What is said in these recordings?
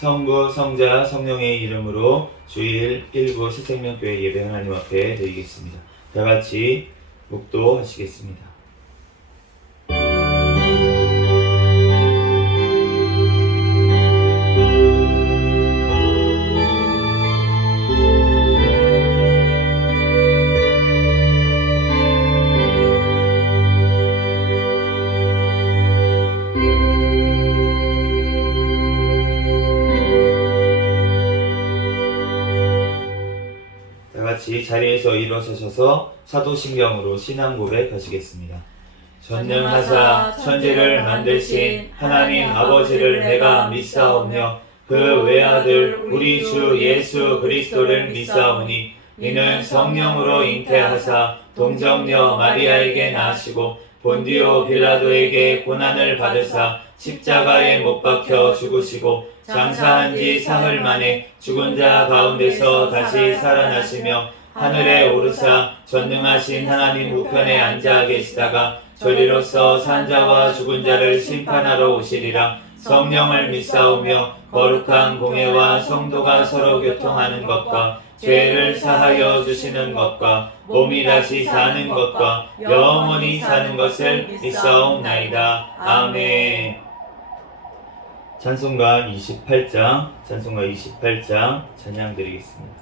성부, 성자, 성령의 이름으로 주일 1부 새생명교회 예배 하나님 앞에 드리겠습니다. 다 같이 묵도하시겠습니다. 같이 자리에서 일어서셔서 사도신경으로 신앙 고백하시겠습니다. 전능하사 천지를 만드신 하나님 아버지를 내가 믿사오며 그 외아들 우리 주 예수 그리스도를 믿사오니 이는 성령으로 잉태하사 동정녀 마리아에게 나시고 본디오 빌라도에게 고난을 받으사 십자가에 못 박혀 죽으시고 장사한 지 사흘 만에 죽은 자 가운데서 다시 살아나시며 하늘에 오르사 전능하신 하나님 우편에 앉아 계시다가 저리로서 산자와 죽은 자를 심판하러 오시리라. 성령을 믿사오며 거룩한 공회와 성도가 서로 교통하는 것과 죄를 사하여 주시는 것과 몸이 다시 사는 것과 영원히 사는 것을 믿사옵나이다. 아멘. 찬송가 28장 찬양 드리겠습니다.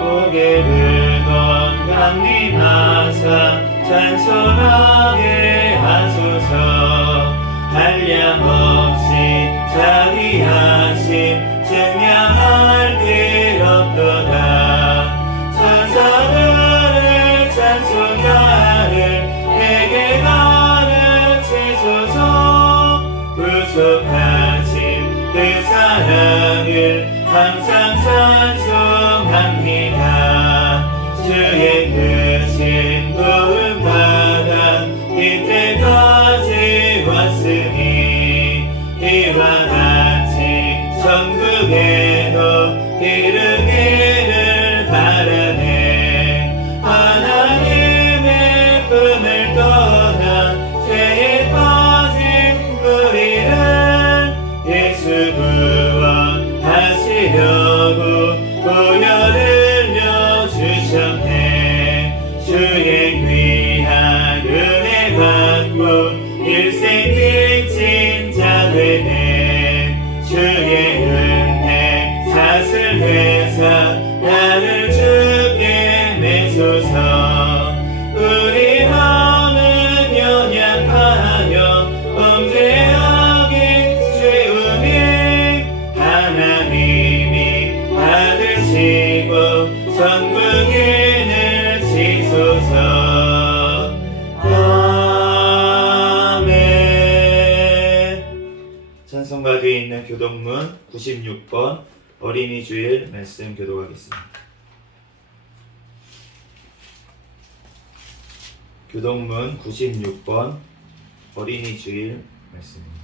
고개를 건 강림하사 찬송하게 하소서. 한량없이 자비하심 증량할 길 없도다. 천사들의 찬송가를 내게 가르치소서. 구속하신 그 사랑을 항상 찬송합니다. 주의 크신 구원받아 이때까지 왔으니 이와 같이 천국에도 이르기를 바라네. 하나님의 품을 떠나 죄에 빠진 우리를 예수 구원하시려고 보혈을 주셨네. 주의 귀한 은혜 받고 일생 빚진 자 되네. 주의 은혜 사슬회사 나를 주께 내소서. 우리 마음은 연약하여 범죄하기 쉬우니 하나님이 받으시고 천국인을 지소서. 아멘. 찬송가 뒤에 있는 교독문 96번 어린이 주일 말씀 교독하겠습니다. 교독문 96번 어린이 주일 말씀입니다.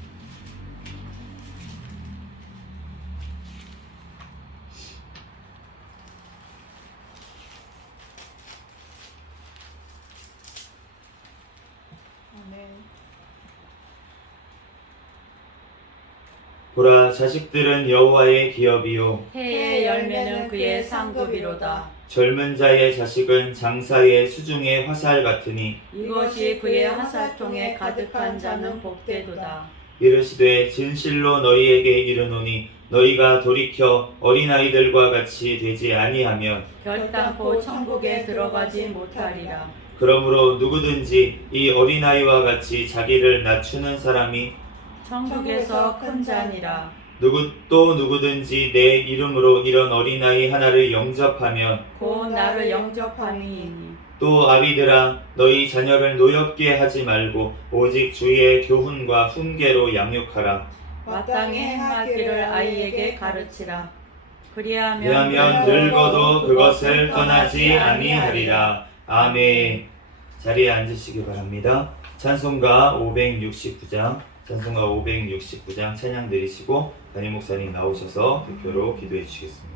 보라, 자식들은 여호와의 기업이요 해의 열매는 그의 상급이로다. 젊은 자의 자식은 장사의 수중의 화살 같으니 이것이 그의 화살통에 가득한 자는 복되도다. 이르시되 진실로 너희에게 이르노니 너희가 돌이켜 어린아이들과 같이 되지 아니하면 결단코 천국에 들어가지 못하리라. 그러므로 누구든지 이 어린아이와 같이 자기를 낮추는 사람이 천국에서 큰 자니라. 누구든지 내 이름으로 이런 어린아이 하나를 영접하면 곧 나를 영접함이니. 또 아비들아, 너희 자녀를 노엽게 하지 말고 오직 주의 교훈과 훈계로 양육하라. 마땅히 행할 길을 아이에게 가르치라. 그리하면 늙어도 그것을 떠나지 아니하리라. 아멘. 자리에 앉으시기 바랍니다. 찬송가 569장 찬양 드리시고 담임 목사님 나오셔서 대표로 기도해 주시겠습니다.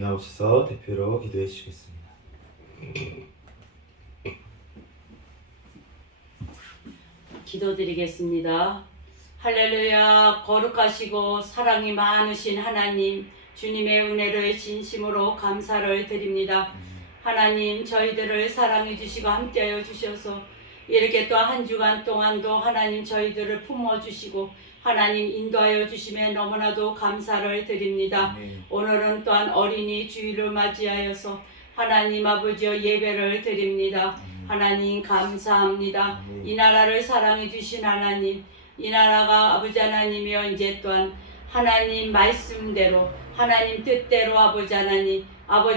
목사님 나오셔서 대표로 기도해 주시겠습니다. 기도드리겠습니다. 할렐루야. 거룩하시고 사랑이 많으신 하나님, 주님의 은혜를 진심으로 감사를 드립니다. 하나님, 저희들을 사랑해 주시고 함께하여 주셔서 이렇게 또 한 주간 동안도 하나님 저희들을 품어주시고 하나님 인도하여 주심에 너무나도 감사를 드립니다. 오늘은 또한 어린이 주일을 맞이하여서 하나님 아버지여 예배를 드립니다. 하나님 감사합니다. 이 나라를 사랑해 주신 하나님, 이 나라가 아버지 하나님이여 이제 또한 하나님 말씀대로 하나님 뜻대로 아버지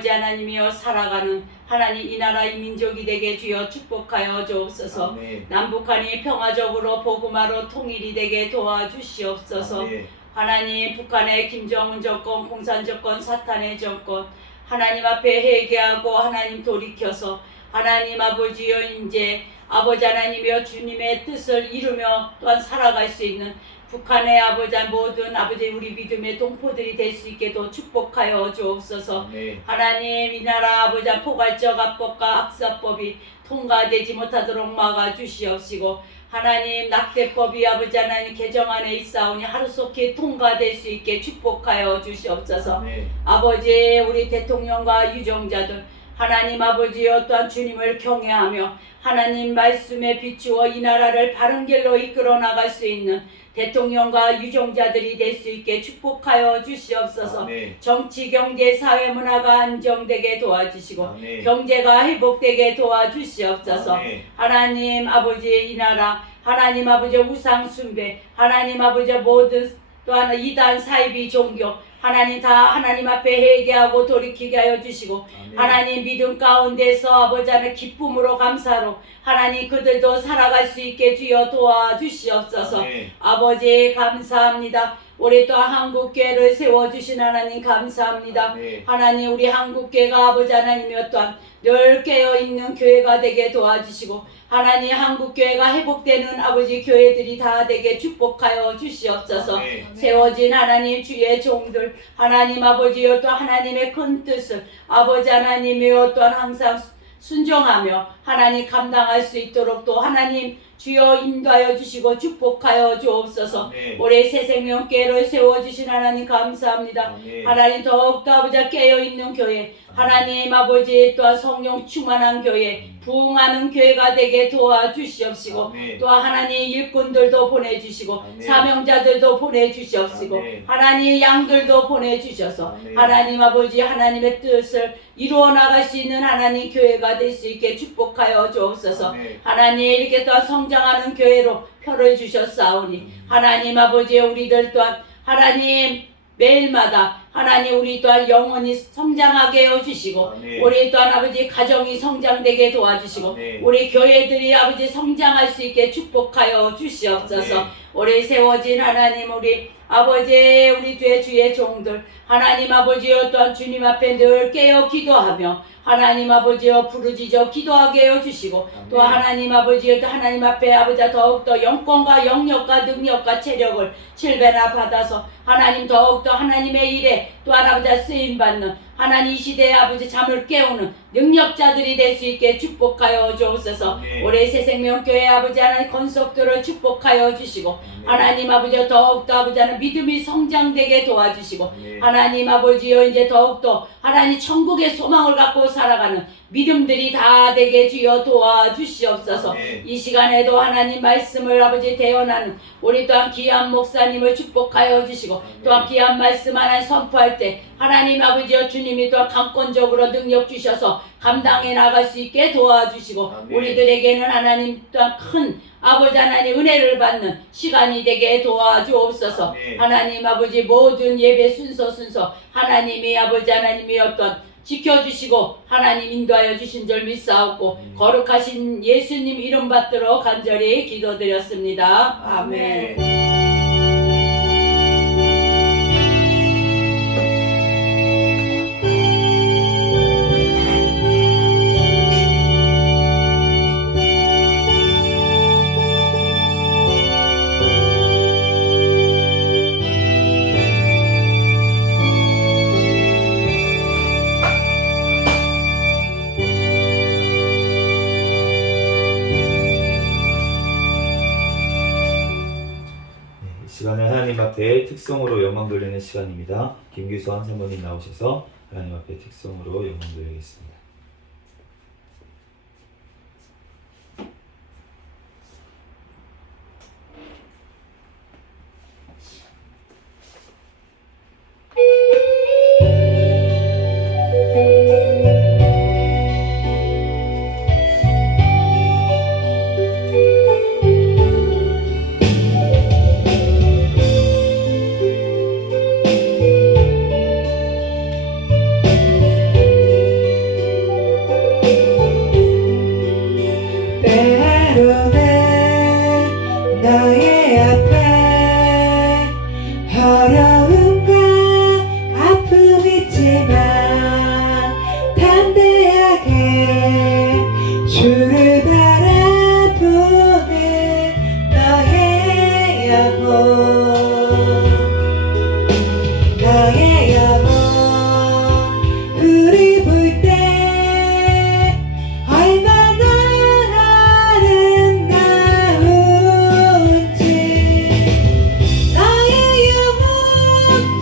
하나님이여 살아가는 하나님 이 나라 이 민족이 되게 주여 축복하여 주옵소서. 아멘. 남북한이 평화적으로 복음화로 통일이 되게 도와주시옵소서. 아멘. 하나님 북한의 김정은 정권, 공산 정권, 사탄의 정권 하나님 앞에 회개하고 하나님 돌이켜서 하나님 아버지여 이제 아버지 하나님이여 주님의 뜻을 이루며 또한 살아갈 수 있는 북한의 아버지 모든 아버지 우리 믿음의 동포들이 될 수 있게도 축복하여 주옵소서. 아멘. 하나님 이 나라 아버지 포괄적 압법과 압사법이 통과되지 못하도록 막아주시옵시고 하나님 낙태법이 아버지 하나님 개정안에 있사오니 하루속히 통과될 수 있게 축복하여 주시옵소서. 아멘. 아버지 우리 대통령과 유정자들 하나님 아버지여 또한 주님을 경외하며 하나님 말씀에 비추어 이 나라를 바른 길로 이끌어 나갈 수 있는 대통령과 유정자들이 될 수 있게 축복하여 주시옵소서. 아멘. 정치, 경제, 사회, 문화가 안정되게 도와주시고 아멘. 경제가 회복되게 도와주시옵소서. 아멘. 하나님 아버지 이 나라 하나님 아버지 우상 숭배 하나님 아버지 모든 또한 이단 사이비 종교 하나님 다 하나님 앞에 회개하고 돌이키게 하여 주시고 아멘. 하나님 믿음 가운데서 아버지 하나님 기쁨으로 감사로 하나님 그들도 살아갈 수 있게 주여 도와주시옵소서. 아멘. 아버지 감사합니다. 우리 또 한국교회를 세워주신 하나님 감사합니다. 아멘. 하나님 우리 한국교회가 아버지 하나님이여 또한 늘 깨어있는 교회가 되게 도와주시고 하나님 한국교회가 회복되는 아버지 교회들이 다 되게 축복하여 주시옵소서. 아멘. 세워진 하나님 주의 종들 하나님 아버지여 또 하나님의 큰 뜻을 아버지 하나님이여 또한 항상 순종하며 하나님 감당할 수 있도록 또 하나님 주여 인도하여 주시고 축복하여 주옵소서. 아멘. 올해 새생명교회를 세워주신 하나님 감사합니다. 아멘. 하나님 더욱더 아버지 깨어있는 교회 하나님 아버지 또한 성령 충만한 교회 부흥하는 교회가 되게 도와주시옵시고 아멘. 또 하나님 일꾼들도 보내주시고 아멘. 사명자들도 보내주시옵시고 아멘. 하나님 양들도 보내주셔서 아멘. 하나님 아버지 하나님의 뜻을 이루어 나갈 수 있는 하나님 교회가 될 수 있게 축복하여 주옵소서. 아멘. 하나님 이렇게 또한 성장하는 교회로 표를 주셨사오니 하나님 아버지 우리들 또한 하나님 매일마다 하나님 우리 또한 영혼이 성장하게 해주시고 아멘. 우리 또한 아버지 가정이 성장되게 도와주시고 아멘. 우리 교회들이 아버지 성장할 수 있게 축복하여 주시옵소서. 아멘. 우리 세워진 하나님 우리 아버지 우리 주의 종들 하나님 아버지여 또한 주님 앞에 늘 깨어 기도하며 하나님 아버지여 부르짖어 기도하게 해주시고 또 아멘. 하나님 아버지여 또 하나님 앞에 아버지 더욱더 영권과 영역과 능력과 체력을 7배나 받아서 하나님 더욱더 하나님의 일에 또한 아버지 쓰임받는 하나님 이 시대의 아버지 잠을 깨우는 능력자들이 될 수 있게 축복하여 주옵소서. 아멘. 올해 새생명교회 아버지 하나님 건속들을 축복하여 주시고 아멘. 하나님 아버지 더욱더 아버지 하나님 믿음이 성장되게 도와주시고 아멘. 하나님 아버지여 이제 더욱더 하나님 천국의 소망을 갖고 살아가는 믿음들이 다 되게 주여 도와주시옵소서. 아멘. 이 시간에도 하나님 말씀을 아버지 대언하는 우리 또한 귀한 목사님을 축복하여 주시고 또한 귀한 말씀 하나님 선포할 때 하나님 아버지여 주님이 또한 강권적으로 능력 주셔서 감당해 나갈 수 있게 도와주시고 아멘. 우리들에게는 하나님 또한 큰 아버지 하나님 은혜를 받는 시간이 되게 도와주옵소서. 아멘. 하나님 아버지 모든 예배 순서 하나님이 아버지 하나님이 어떤 지켜주시고 하나님 인도하여 주신 줄 믿사옵고 거룩하신 예수님 이름 받들어 간절히 기도드렸습니다. 아멘. 앞에 특성으로 영광 돌리는 시간입니다. 김규선 사모님 나오셔서 하나님 앞에 특성으로 영광 돌리겠습니다. 때로는 너의 앞에 어려움과 아픔 있지만 담대하게 주를 바라보는 너의 영혼 우리 볼 때 얼마나 아름다운지 너의 영혼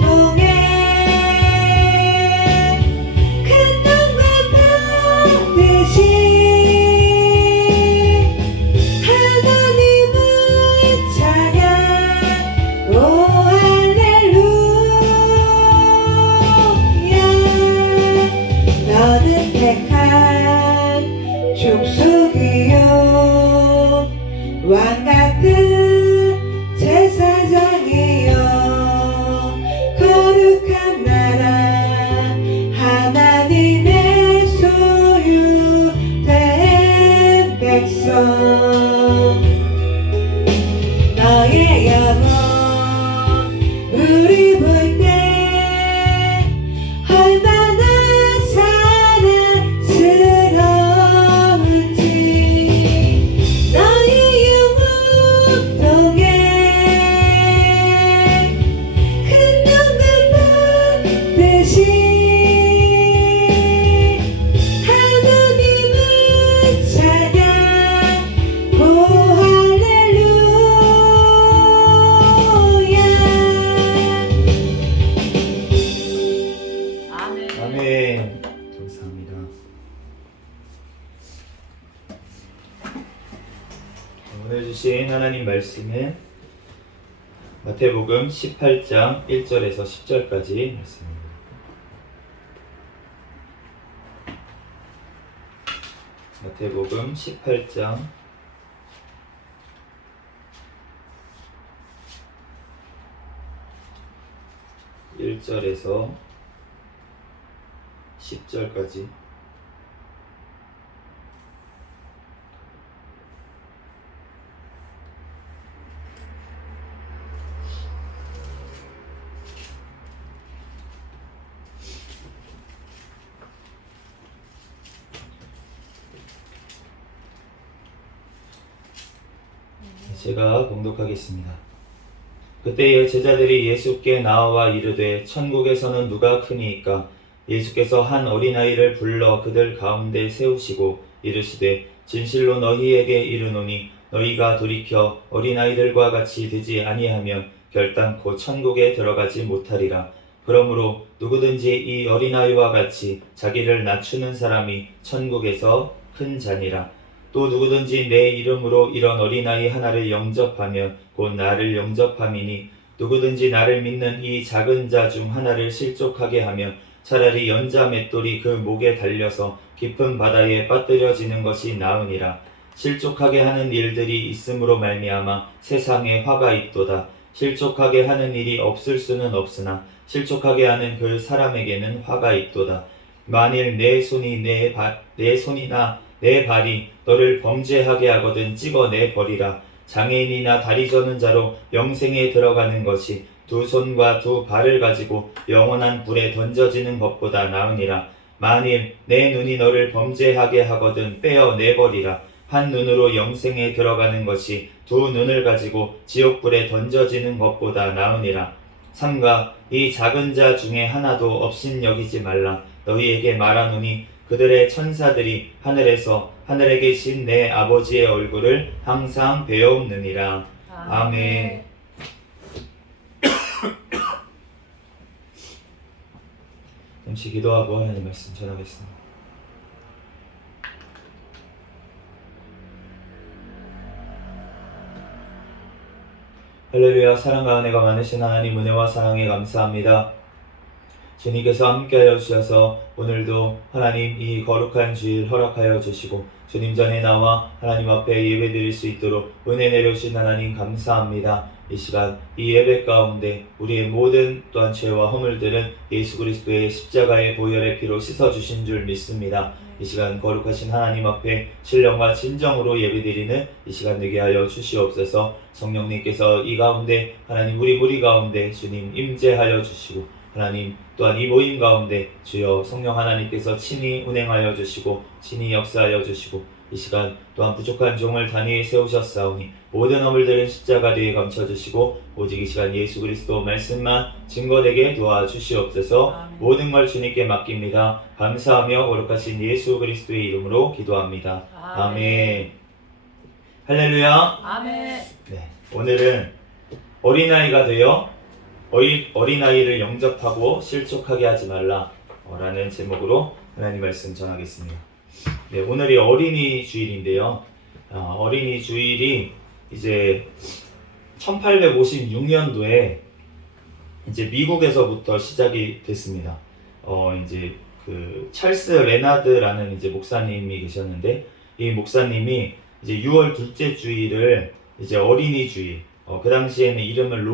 통해 큰 눈과 반드시 하나님을 찬양 오 할렐루야 너는 택한 족속이요 왕같은 제사장이요 거룩한 나라 하나님의 소유된 백성 너의 영혼 우리 볼 때 얼마나 사랑스러운지 너의 영혼 통해 큰 눈을 반드시 하나님을 찬양 오 할렐루야 아멘. 아멘. 감사합니다. 오늘 주신 하나님 말씀은 마태복음 18장 1절에서 10절까지 말씀입니다. 마태복음 18장 1절에서 10절까지 제가 봉독하겠습니다. 그때에 제자들이 예수께 나와 이르되 천국에서는 누가 크니이까? 예수께서 한 어린아이를 불러 그들 가운데 세우시고 이르시되 진실로 너희에게 이르노니 너희가 돌이켜 어린아이들과 같이 되지 아니하면 결단코 천국에 들어가지 못하리라. 그러므로 누구든지 이 어린아이와 같이 자기를 낮추는 사람이 천국에서 큰 자니라. 또 누구든지 내 이름으로 이런 어린아이 하나를 영접하면 곧 나를 영접함이니 누구든지 나를 믿는 이 작은 자 중 하나를 실족하게 하면 차라리 연자 맷돌이 그 목에 달려서 깊은 바다에 빠뜨려지는 것이 나으니라. 실족하게 하는 일들이 있음으로 말미암아 세상에 화가 있도다. 실족하게 하는 일이 없을 수는 없으나 실족하게 하는 그 사람에게는 화가 있도다. 만일 내 손이나 내 발이 너를 범죄하게 하거든 찍어내 버리라. 장애인이나 다리 저는 자로 영생에 들어가는 것이 두 손과 두 발을 가지고 영원한 불에 던져지는 것보다 나으니라. 만일 내 눈이 너를 범죄하게 하거든 빼어내 버리라. 한 눈으로 영생에 들어가는 것이 두 눈을 가지고 지옥불에 던져지는 것보다 나으니라. 삼가 이 작은 자 중에 하나도 업신여기지 말라. 너희에게 말하노니 그들의 천사들이 하늘에서 하늘에 계신 내 아버지의 얼굴을 항상 배옵느니라. 아멘. 잠시 기도하고 하나님 말씀 전하겠습니다. 할렐루야. 사랑과 은혜가 많으신 하나님, 은혜와 사랑에 감사합니다. 주님께서 함께하여 주셔서 오늘도 하나님 이 거룩한 주일 허락하여 주시고 주님 전에 나와 하나님 앞에 예배드릴 수 있도록 은혜 내려주신 하나님 감사합니다. 이 시간 이 예배 가운데 우리의 모든 또한 죄와 허물들은 예수 그리스도의 십자가의 보혈의 피로 씻어주신 줄 믿습니다. 이 시간 거룩하신 하나님 앞에 신령과 진정으로 예배드리는 이 시간 되게 하여 주시옵소서. 성령님께서 이 가운데 하나님 우리 무리 가운데 주님 임재하여 주시고 하나님 또한 이 모임 가운데 주여 성령 하나님께서 친히 운행하여 주시고 친히 역사하여 주시고 이 시간 또한 부족한 종을 단위에 세우셨사오니 모든 허물들은 십자가 뒤에 감춰주시고 오직 이 시간 예수 그리스도 말씀만 증거되게 도와주시옵소서. 아멘. 모든 걸 주님께 맡깁니다. 감사하며 거룩하신 예수 그리스도의 이름으로 기도합니다. 아멘. 할렐루야. 아멘. 네, 오늘은 어린아이가 되어 어린아이를 영접하고 실족하게 하지 말라 라는 제목으로 하나님 말씀 전하겠습니다. 네, 오늘이 어린이 주일인데요. 어린이 주일이 이제 1856년도에 이제 미국에서부터 시작이 됐습니다. 이제 그 찰스 레나드라는 이제 목사님이 계셨는데 이 목사님이 이제 6월 둘째 주일을 이제 어린이 주일, 그 당시에는 이름을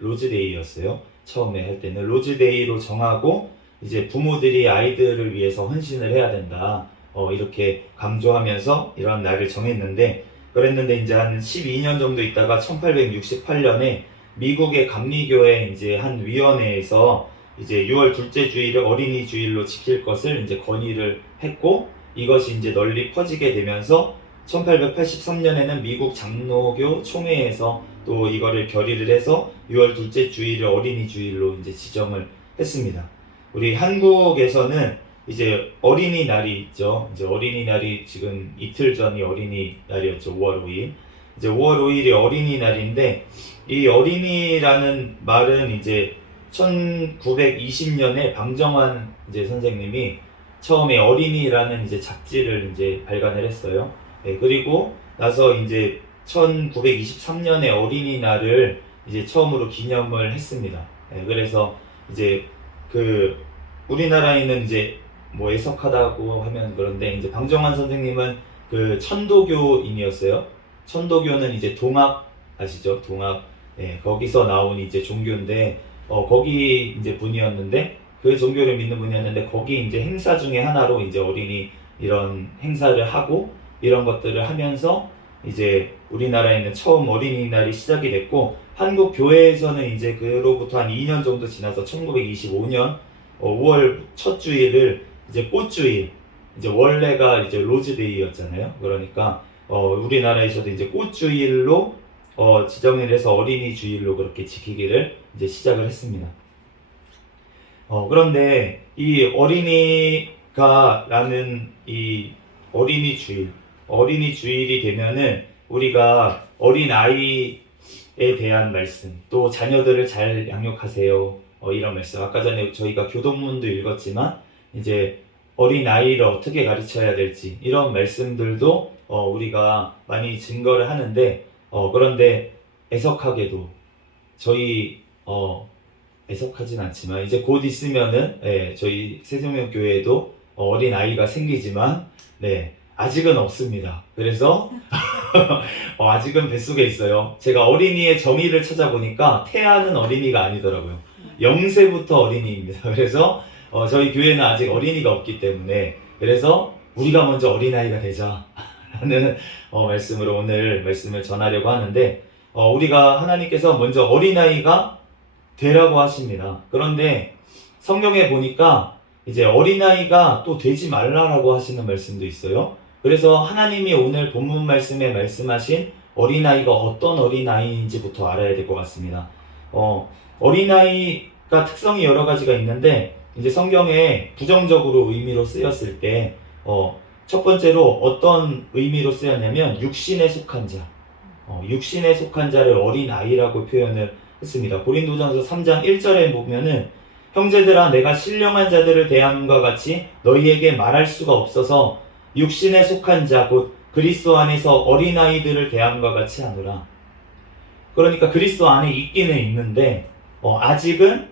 로즈데이였어요. 처음에 할 때는 로즈데이로 정하고 이제 부모들이 아이들을 위해서 헌신을 해야 된다. 이렇게 강조하면서 이런 날을 정했는데 그랬는데 이제 한 12년 정도 있다가 1868년에 미국의 감리교회 이제 한 위원회에서 이제 6월 둘째 주일을 어린이 주일로 지킬 것을 이제 건의를 했고 이것이 이제 널리 퍼지게 되면서 1883년에는 미국 장로교 총회에서 또 이거를 결의를 해서 6월 둘째 주일을 어린이 주일로 이제 지정을 했습니다. 우리 한국에서는 이제 어린이날이 있죠. 이제 어린이날이 지금 이틀 전이 어린이날이었죠. 5월 5일. 이제 5월 5일이 어린이날인데 이 어린이라는 말은 이제 1920년에 방정환 이제 선생님이 처음에 어린이라는 이제 잡지를 이제 발간을 했어요. 네, 그리고 나서 이제 1923년에 어린이날을 이제 처음으로 기념을 했습니다. 네, 그래서 이제 그 우리나라에는 이제 뭐 해석하다고 하면 그런데 이제 방정환 선생님은 그 천도교인이었어요. 천도교는 이제 동학 아시죠? 동학. 네, 거기서 나온 이제 종교인데 거기 이제 분이었는데 그 종교를 믿는 분이었는데 거기 이제 행사 중에 하나로 이제 어린이 이런 행사를 하고 이런 것들을 하면서 이제 우리나라에는 처음 어린이날이 시작이 됐고 한국 교회에서는 이제 그로부터 한 2년 정도 지나서 1925년 5월 첫 주일을 이제 꽃주일, 이제 원래가 이제 로즈데이였잖아요. 그러니까 우리나라에서도 이제 꽃주일로 지정을 해서 어린이 주일로 그렇게 지키기를 이제 시작을 했습니다. 그런데 이 어린이가라는 이 어린이 주일이 되면은 우리가 어린아이에 대한 말씀, 또 자녀들을 잘 양육하세요. 이런 말씀. 아까 전에 저희가 교동문도 읽었지만 이제 어린아이를 어떻게 가르쳐야 될지 이런 말씀들도 우리가 많이 증거를 하는데 그런데 애석하게도 저희 애석하진 않지만 이제 곧 있으면은 저희 새생명교회에도 어린아이가 생기지만 아직은 없습니다. 그래서 아직은 뱃속에 있어요. 제가 어린이의 정의를 찾아보니까 태아는 어린이가 아니더라고요. 0세부터 어린이입니다. 그래서 저희 교회는 아직 어린이가 없기 때문에 그래서 우리가 먼저 어린아이가 되자 라는 말씀으로 오늘 말씀을 전하려고 하는데 우리가 하나님께서 먼저 어린아이가 되라고 하십니다. 그런데 성경에 보니까 이제 어린아이가 또 되지 말라라고 하시는 말씀도 있어요. 그래서 하나님이 오늘 본문 말씀에 말씀하신 어린아이가 어떤 어린아이인지부터 알아야 될 것 같습니다. 어린아이가 특성이 여러 가지가 있는데 이제 성경에 부정적으로 의미로 쓰였을 때 첫 번째로 어떤 의미로 쓰였냐면 육신에 속한 자, 육신에 속한 자를 어린아이라고 표현을 했습니다. 고린도전서 3장 1절에 보면은 형제들아 내가 신령한 자들을 대함과 같이 너희에게 말할 수가 없어서 육신에 속한 자 곧 그리스도 안에서 어린아이들을 대함과 같이 하노라. 그러니까 그리스도 안에 있기는 있는데 아직은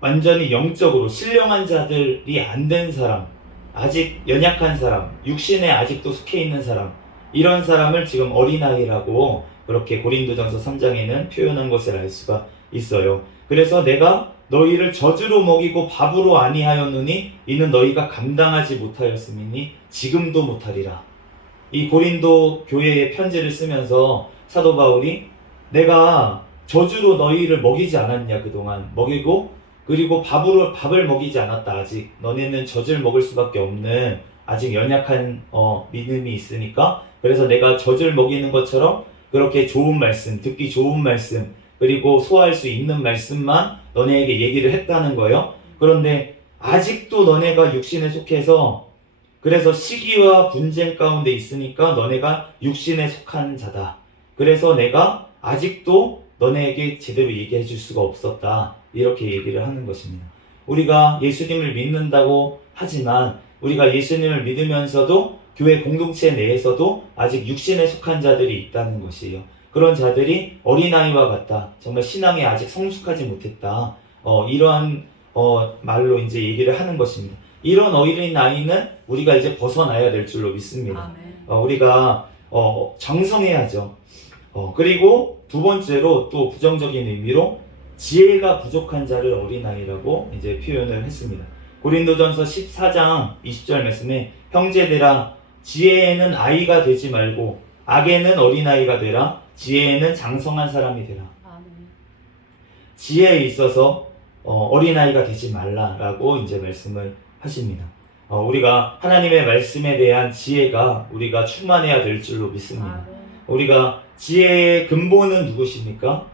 완전히 영적으로 신령한 자들이 안 된 사람, 아직 연약한 사람, 육신에 아직도 속해 있는 사람, 이런 사람을 지금 어린아이라고 그렇게 고린도전서 3장에는 표현한 것을 알 수가 있어요. 그래서 내가 너희를 저주로 먹이고 밥으로 아니하였느니 이는 너희가 감당하지 못하였음이니 지금도 못하리라. 이 고린도 교회에 편지를 쓰면서 사도 바울이 내가 저주로 너희를 먹이지 않았냐, 그동안 먹이고, 그리고 밥을 먹이지 않았다. 아직 너네는 젖을 먹을 수밖에 없는 아직 연약한 믿음이 있으니까, 그래서 내가 젖을 먹이는 것처럼 그렇게 좋은 말씀, 듣기 좋은 말씀, 그리고 소화할 수 있는 말씀만 너네에게 얘기를 했다는 거예요. 그런데 아직도 너네가 육신에 속해서, 그래서 시기와 분쟁 가운데 있으니까 너네가 육신에 속한 자다. 그래서 내가 아직도 너네에게 제대로 얘기해 줄 수가 없었다. 이렇게 얘기를 하는 것입니다. 우리가 예수님을 믿는다고 하지만 우리가 예수님을 믿으면서도 교회 공동체 내에서도 아직 육신에 속한 자들이 있다는 것이에요. 그런 자들이 어린아이와 같다. 정말 신앙에 아직 성숙하지 못했다. 이러한 말로 이제 얘기를 하는 것입니다. 이런 어린아이는 우리가 이제 벗어나야 될 줄로 믿습니다. 우리가 장성해야죠. 그리고 두 번째로 또 부정적인 의미로 지혜가 부족한 자를 어린아이라고 이제 표현을 했습니다. 고린도전서 14장 20절 말씀에 형제들아 지혜에는 아이가 되지 말고 악에는 어린아이가 되라. 지혜에는 장성한 사람이 되라. 지혜에 있어서 어린아이가 되지 말라라고 이제 말씀을 하십니다. 우리가 하나님의 말씀에 대한 지혜가 우리가 충만해야 될 줄로 믿습니다. 우리가 지혜의 근본은 누구십니까?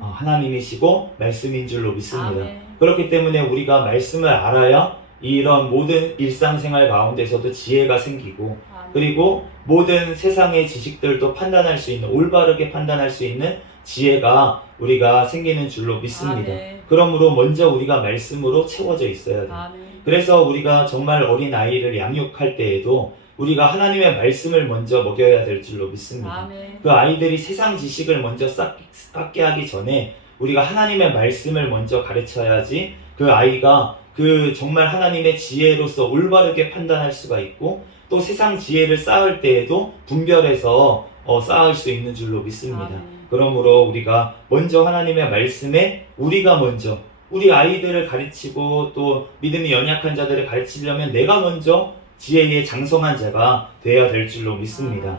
하나님이시고 말씀인 줄로 믿습니다. 그렇기 때문에 우리가 말씀을 알아야 이런 모든 일상생활 가운데서도 지혜가 생기고, 그리고 모든 세상의 지식들도 판단할 수 있는, 올바르게 판단할 수 있는 지혜가 우리가 생기는 줄로 믿습니다. 그러므로 먼저 우리가 말씀으로 채워져 있어야 돼요. 그래서 우리가 정말 어린 아이를 양육할 때에도 우리가 하나님의 말씀을 먼저 먹여야 될 줄로 믿습니다. 그 아이들이 세상 지식을 먼저 쌓게 하기 전에 우리가 하나님의 말씀을 먼저 가르쳐야지 그 아이가 그 정말 하나님의 지혜로서 올바르게 판단할 수가 있고, 또 세상 지혜를 쌓을 때에도 분별해서 쌓을 수 있는 줄로 믿습니다. 그러므로 우리가 먼저 하나님의 말씀에 우리가 먼저 우리 아이들을 가르치고 또 믿음이 연약한 자들을 가르치려면 내가 먼저 지혜의 장성한 자가 되어야 될 줄로 믿습니다.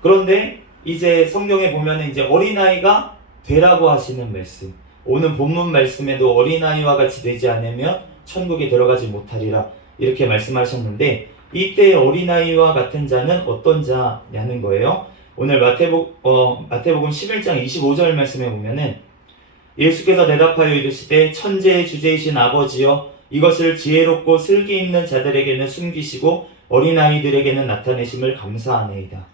그런데 이제 성경에 보면 이제 어린아이가 되라고 하시는 말씀, 오늘 본문 말씀에도 어린아이와 같이 되지 않으면 천국에 들어가지 못하리라 이렇게 말씀하셨는데, 이때 어린아이와 같은 자는 어떤 자냐는 거예요. 오늘 마태복음 11장 25절 말씀에 보면은 예수께서 대답하여 이르시되 천재의 주제이신 아버지여 이것을 지혜롭고 슬기 있는 자들에게는 숨기시고 어린아이들에게는 나타내심을 감사하네이다.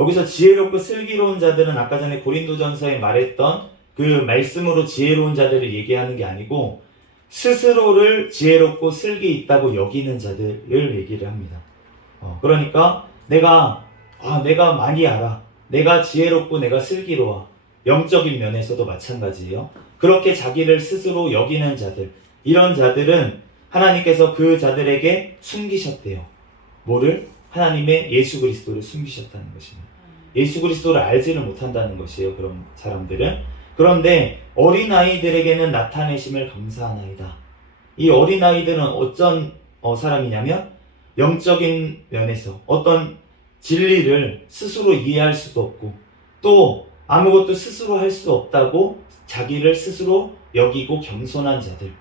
여기서 지혜롭고 슬기로운 자들은 아까 전에 고린도전서에 말했던 그 말씀으로 지혜로운 자들을 얘기하는 게 아니고 스스로를 지혜롭고 슬기 있다고 여기는 자들을 얘기를 합니다. 그러니까 내가 많이 알아, 내가 지혜롭고 내가 슬기로워, 영적인 면에서도 마찬가지예요. 그렇게 자기를 스스로 여기는 자들, 이런 자들은 하나님께서 그 자들에게 숨기셨대요. 뭐를? 하나님의 예수 그리스도를 숨기셨다는 것입니다. 예수 그리스도를 알지를 못한다는 것이에요, 그런 사람들은. 그런데 어린아이들에게는 나타내심을 감사하나이다. 이 어린아이들은 어떤 사람이냐면 영적인 면에서 어떤 진리를 스스로 이해할 수도 없고 또 아무것도 스스로 할 수 없다고 자기를 스스로 여기고 겸손한 자들,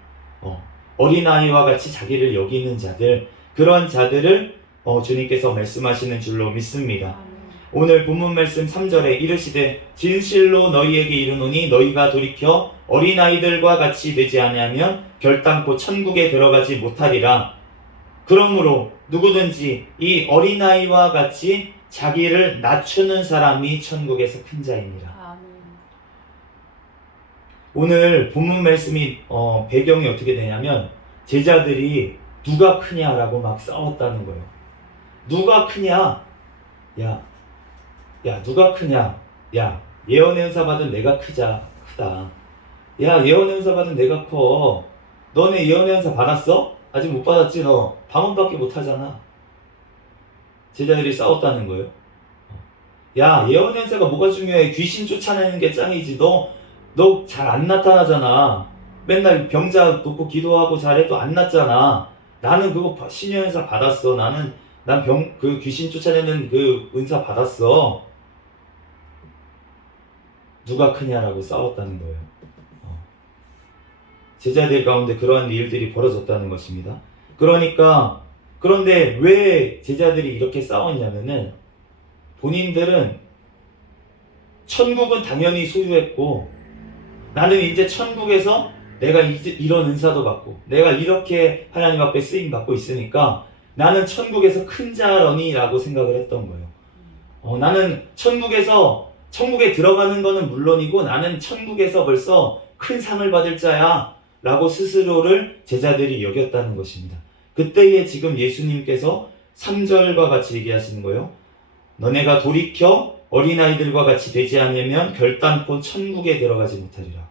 어린아이와 같이 자기를 여기는 자들, 그런 자들을 주님께서 말씀하시는 줄로 믿습니다. 오늘 본문 말씀 3절에 이르시되 진실로 너희에게 이르노니 너희가 돌이켜 어린아이들과 같이 되지 아니하면 결단코 천국에 들어가지 못하리라. 그러므로 누구든지 이 어린아이와 같이 자기를 낮추는 사람이 천국에서 큰 자이니라. 오늘 본문 말씀이 배경이 어떻게 되냐면 제자들이 누가 크냐라고 막 싸웠다는 거예요. 누가 크냐? 야 누가 크냐? 야 예언의 은사 받은 내가 크다. 야 예언의 은사 받은 내가 커. 너네 예언의 은사 받았어? 아직 못 받았지 너. 방언밖에 못 하잖아. 제자들이 싸웠다는 거예요. 야 예언의 은사가 뭐가 중요해? 귀신 쫓아내는 게 짱이지. 너 잘 안 나타나잖아. 맨날 병자 놓고 기도하고 잘해도 안 낫잖아. 나는 그거 신의 은사 받았어. 난 그 귀신 쫓아내는 그 은사 받았어. 누가 크냐라고 싸웠다는 거예요. 제자들 가운데 그러한 일들이 벌어졌다는 것입니다. 그런데 왜 제자들이 이렇게 싸웠냐면은 본인들은 천국은 당연히 소유했고 나는 이제 천국에서 내가 이런 은사도 받고 내가 이렇게 하나님 앞에 쓰임 받고 있으니까 나는 천국에서 큰 자러니라고 생각을 했던 거예요. 나는 천국에 들어가는 거는 물론이고 나는 천국에서 벌써 큰 상을 받을 자야 라고 스스로를 제자들이 여겼다는 것입니다. 그때에 지금 예수님께서 3절과 같이 얘기하시는 거예요. 너네가 돌이켜 어린아이들과 같이 되지 않으면 결단코 천국에 들어가지 못하리라.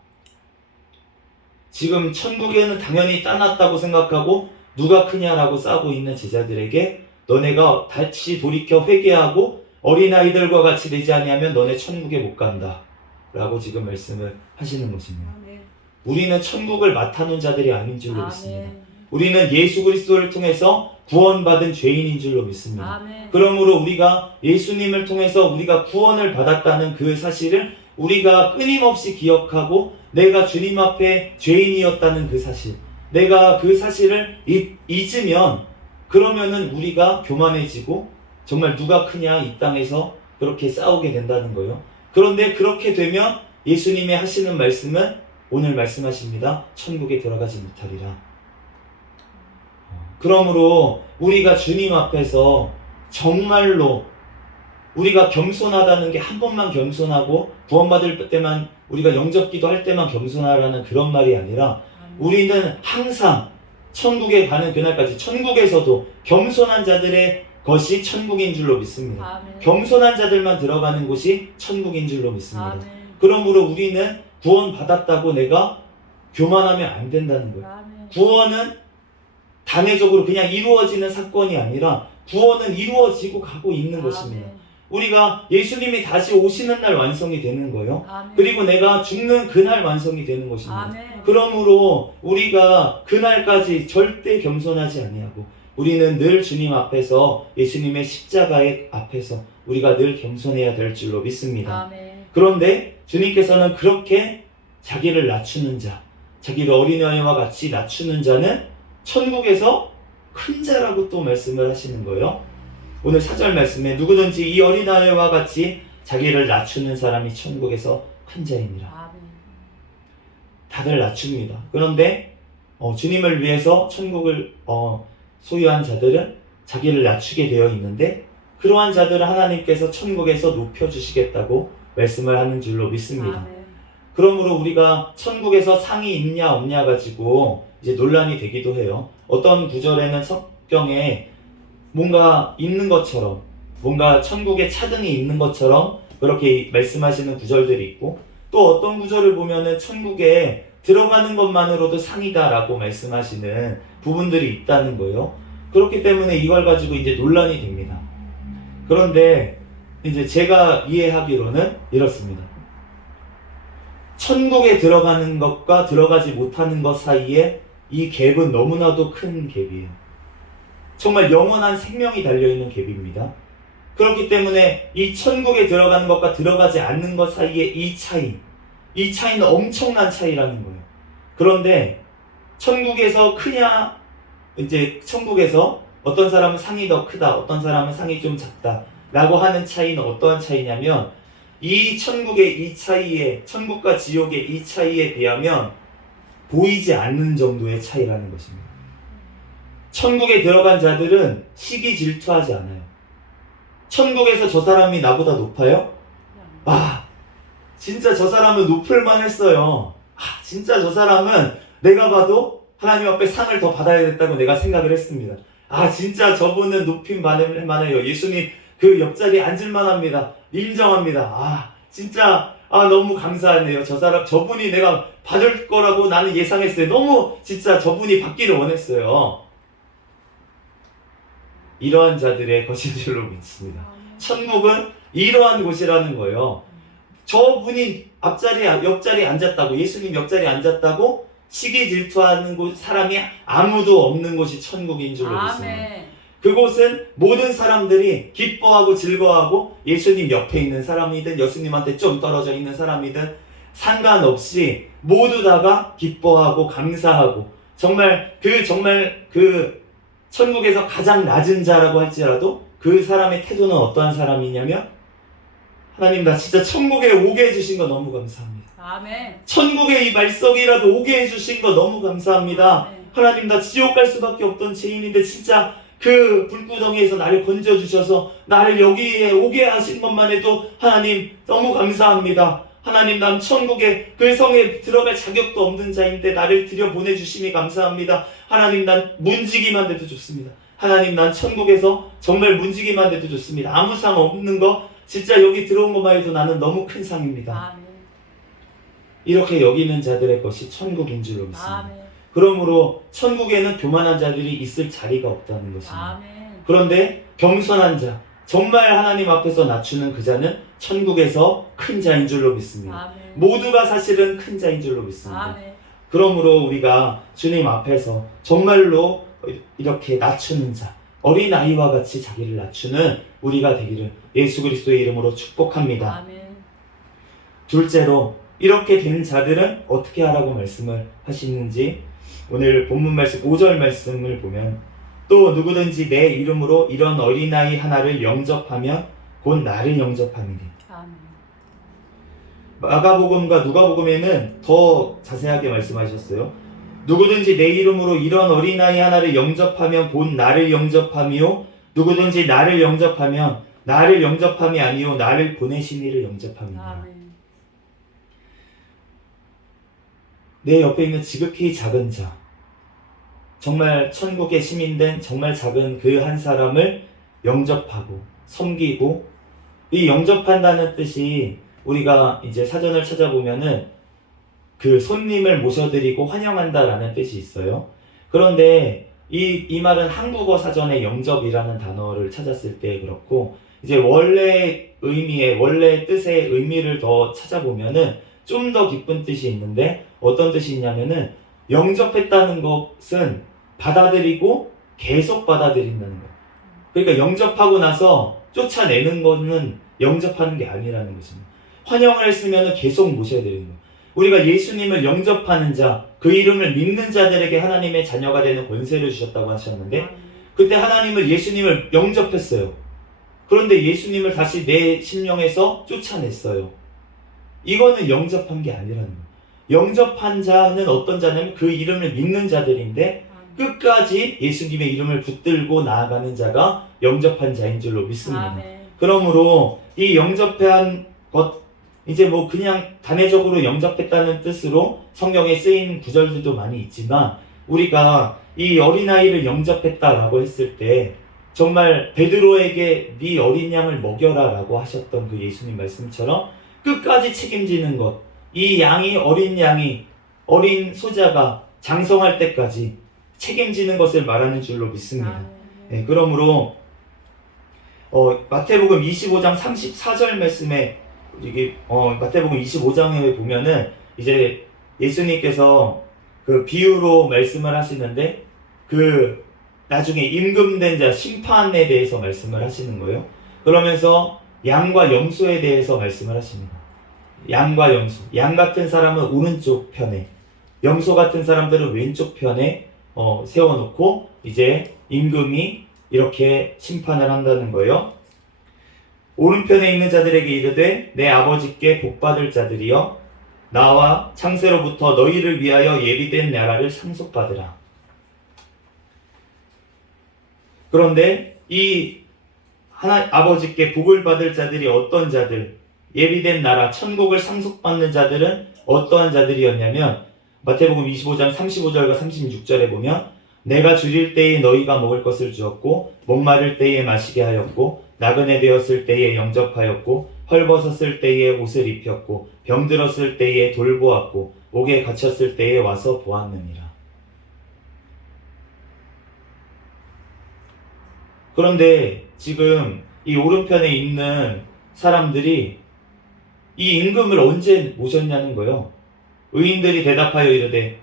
지금 천국에는 당연히 따놨다고 생각하고 누가 크냐라고 싸우고 있는 제자들에게 너네가 다시 돌이켜 회개하고 어린아이들과 같이 되지 아니하면 너네 천국에 못 간다 라고 지금 말씀을 하시는 것입니다. 우리는 천국을 맡아놓은 자들이 아닌 줄로 믿습니다. 우리는 예수 그리스도를 통해서 구원받은 죄인인 줄로 믿습니다. 그러므로 우리가 예수님을 통해서 우리가 구원을 받았다는 그 사실을 우리가 끊임없이 기억하고 내가 주님 앞에 죄인이었다는 그 사실, 내가 그 사실을 잊으면 그러면은 우리가 교만해지고 정말 누가 크냐 이 땅에서 그렇게 싸우게 된다는 거예요. 그런데 그렇게 되면 예수님이 하시는 말씀은 오늘 말씀하십니다. 천국에 들어가지 못하리라. 그러므로 우리가 주님 앞에서 정말로 우리가 겸손하다는 게 한 번만 겸손하고 구원받을 때만 우리가 영접기도 할 때만 겸손하라는 그런 말이 아니라 우리는 항상 천국에 가는 그날까지 천국에서도 겸손한 자들의 것이 천국인 줄로 믿습니다. 겸손한 자들만 들어가는 곳이 천국인 줄로 믿습니다. 그러므로 우리는 구원받았다고 내가 교만하면 안 된다는 거예요. 구원은 단회적으로 그냥 이루어지는 사건이 아니라 구원은 이루어지고 가고 있는 것입니다. 우리가 예수님이 다시 오시는 날 완성이 되는 거예요. 그리고 내가 죽는 그날 완성이 되는 것입니다. 그러므로 우리가 그날까지 절대 겸손하지 아니하고 우리는 늘 주님 앞에서 예수님의 십자가의 앞에서 우리가 늘 겸손해야 될 줄로 믿습니다. 그런데 주님께서는 그렇게 자기를 낮추는 자, 자기를 어린아이와 같이 낮추는 자는 천국에서 큰 자라고 또 말씀을 하시는 거예요. 오늘 4절 말씀에 누구든지 이 어린아이와 같이 자기를 낮추는 사람이 천국에서 큰 자이니라. 다들 낮춥니다. 그런데 주님을 위해서 천국을 소유한 자들은 자기를 낮추게 되어 있는데 그러한 자들은 하나님께서 천국에서 높여주시겠다고 말씀을 하는 줄로 믿습니다. 그러므로 우리가 천국에서 상이 있냐 없냐 가지고 이제 논란이 되기도 해요. 어떤 구절에는 성경에 뭔가 있는 것처럼 뭔가 천국에 차등이 있는 것처럼 그렇게 말씀하시는 구절들이 있고 또 어떤 구절을 보면은 천국에 들어가는 것만으로도 상이다라고 말씀하시는 부분들이 있다는 거예요. 그렇기 때문에 이걸 가지고 이제 논란이 됩니다. 그런데 이제 제가 이해하기로는 이렇습니다. 천국에 들어가는 것과 들어가지 못하는 것 사이에 이 갭은 너무나도 큰 갭이에요. 정말 영원한 생명이 달려있는 갭입니다. 그렇기 때문에 이 천국에 들어가는 것과 들어가지 않는 것 사이에 이 차이는 엄청난 차이라는 거예요. 그런데 천국에서 크냐, 이제 천국에서 어떤 사람은 상이 더 크다, 어떤 사람은 상이 좀 작다 라고 하는 차이는 어떠한 차이냐면 이 천국의 이 차이에, 천국과 지옥의 이 차이에 비하면 보이지 않는 정도의 차이라는 것입니다. 천국에 들어간 자들은 시기 질투하지 않아요. 천국에서 저 사람이 나보다 높아요? 아, 진짜 저 사람은 높을 만했어요. 진짜 저 사람은 내가 봐도 하나님 앞에 상을 더 받아야겠다고 내가 생각을 했습니다. 아, 진짜 저분은 높임 받을 만해요. 예수님 그 옆자리에 앉을 만합니다. 인정합니다. 아, 진짜 너무 감사하네요. 저 사람, 저분이 내가 받을 거라고 나는 예상했어요. 너무 진짜 저분이 받기를 원했어요. 이러한 자들의 것인 줄로 믿습니다. 천국은 이러한 곳이라는 거예요. 저분이 옆자리에 앉았다고, 예수님 옆자리에 앉았다고 시기 질투하는 곳, 사람이 아무도 없는 곳이 천국인 줄로 믿습니다. 아멘. 그곳은 모든 사람들이 기뻐하고 즐거워하고 예수님 옆에 있는 사람이든 예수님한테 좀 떨어져 있는 사람이든 상관없이 모두 다가 기뻐하고 감사하고 정말 그 천국에서 가장 낮은 자라고 할지라도 그 사람의 태도는 어떠한 사람이냐면 하나님, 나 진짜 천국에 오게 해주신 거 너무 감사합니다. 아멘. 천국에 이 말석이라도 오게 해주신 거 너무 감사합니다. 아멘. 하나님, 나 지옥 갈 수밖에 없던 죄인인데 진짜 그 불구덩이에서 나를 건져주셔서 나를 여기에 오게 하신 것만 해도 하나님 너무 감사합니다. 하나님, 난 천국에 그 성에 들어갈 자격도 없는 자인데 나를 들여보내주심이 감사합니다. 하나님, 난 문지기만 돼도 좋습니다. 하나님, 난 천국에서 정말 문지기만 돼도 좋습니다. 아무 상 없는 거 진짜 여기 들어온 것만 해도 나는 너무 큰 상입니다. 아멘. 이렇게 여기는 자들의 것이 천국인 줄로 믿습니다. 아멘. 그러므로 천국에는 교만한 자들이 있을 자리가 없다는 것입니다. 아멘. 그런데 겸손한 자, 정말 하나님 앞에서 낮추는 그 자는 천국에서 큰 자인 줄로 믿습니다. 아멘. 모두가 사실은 큰 자인 줄로 믿습니다. 아멘. 그러므로 우리가 주님 앞에서 정말로 이렇게 낮추는 자, 어린아이와 같이 자기를 낮추는 우리가 되기를 예수 그리스도의 이름으로 축복합니다. 아멘. 둘째로 이렇게 된 자들은 어떻게 하라고 말씀을 하시는지 오늘 본문 말씀 5절 말씀을 보면 또 누구든지 내 이름으로 이런 어린아이 하나를 영접하면 곧 나를 영접함이니. 아멘. 마가복음과 누가복음에는 더 자세하게 말씀하셨어요. 누구든지 내 이름으로 이런 어린아이 하나를 영접하면 곧 나를 영접함이요 누구든지 나를 영접하면 나를 영접함이 아니요 나를 보내신 이를 영접함이니라. 아멘. 내 옆에 있는 지극히 작은 자, 정말 천국의 시민된 정말 작은 그 한 사람을 영접하고 섬기고, 이 영접한다는 뜻이 우리가 이제 사전을 찾아보면은 그 손님을 모셔드리고 환영한다라는 뜻이 있어요. 그런데 이 말은 한국어 사전에 영접이라는 단어를 찾았을 때 그렇고, 이제 원래 뜻의 의미를 더 찾아보면은 좀 더 깊은 뜻이 있는데 어떤 뜻이 있냐면은 영접했다는 것은 받아들이고 계속 받아들인다는 거예요. 그러니까 영접하고 나서 쫓아내는 거는 영접하는 게 아니라는 것입니다. 환영을 했으면 계속 모셔야 되는 거예요. 우리가 예수님을 영접하는 자, 그 이름을 믿는 자들에게 하나님의 자녀가 되는 권세를 주셨다고 하셨는데 그때 예수님을 영접했어요. 그런데 예수님을 다시 내 심령에서 쫓아냈어요. 이거는 영접한 게 아니라는 거예요. 영접한 자는 어떤 자냐면 그 이름을 믿는 자들인데 끝까지 예수님의 이름을 붙들고 나아가는 자가 영접한 자인 줄로 믿습니다. 아멘. 그러므로 이 영접한 것, 이제 뭐 그냥 단회적으로 영접했다는 뜻으로 성경에 쓰인 구절들도 많이 있지만 우리가 이 어린아이를 영접했다라고 했을 때 정말 베드로에게 네 어린 양을 먹여라 라고 하셨던 그 예수님 말씀처럼 끝까지 책임지는 것, 이 어린 소자가 장성할 때까지 책임지는 것을 말하는 줄로 믿습니다. 네, 그러므로 마태복음 25장 34절 말씀에 마태복음 25장에 보면은 이제 예수님께서 그 비유로 말씀을 하시는데 그 나중에 임금된 자 심판에 대해서 말씀을 하시는 거예요. 그러면서 양과 염소에 대해서 말씀을 하십니다. 양과 염소, 양 같은 사람은 오른쪽 편에, 염소 같은 사람들은 왼쪽 편에 세워놓고 이제 임금이 이렇게 심판을 한다는 거예요. 오른편에 있는 자들에게 이르되 내 아버지께 복받을 자들이여 나와 창세로부터 너희를 위하여 예비된 나라를 상속받으라. 그런데 이 아버지께 복을 받을 자들이 어떤 자들, 예비된 나라 천국을 상속받는 자들은 어떠한 자들이었냐면 마태복음 25장 35절과 36절에 보면 내가 줄일 때에 너희가 먹을 것을 주었고 목마를 때에 마시게 하였고 나그네 되었을 때에 영접하였고 헐벗었을 때에 옷을 입혔고 병들었을 때에 돌보았고 옥에 갇혔을 때에 와서 보았느니라. 그런데 지금 이 오른편에 있는 사람들이 이 임금을 언제 모셨냐는 거예요. 의인들이 대답하여 이르되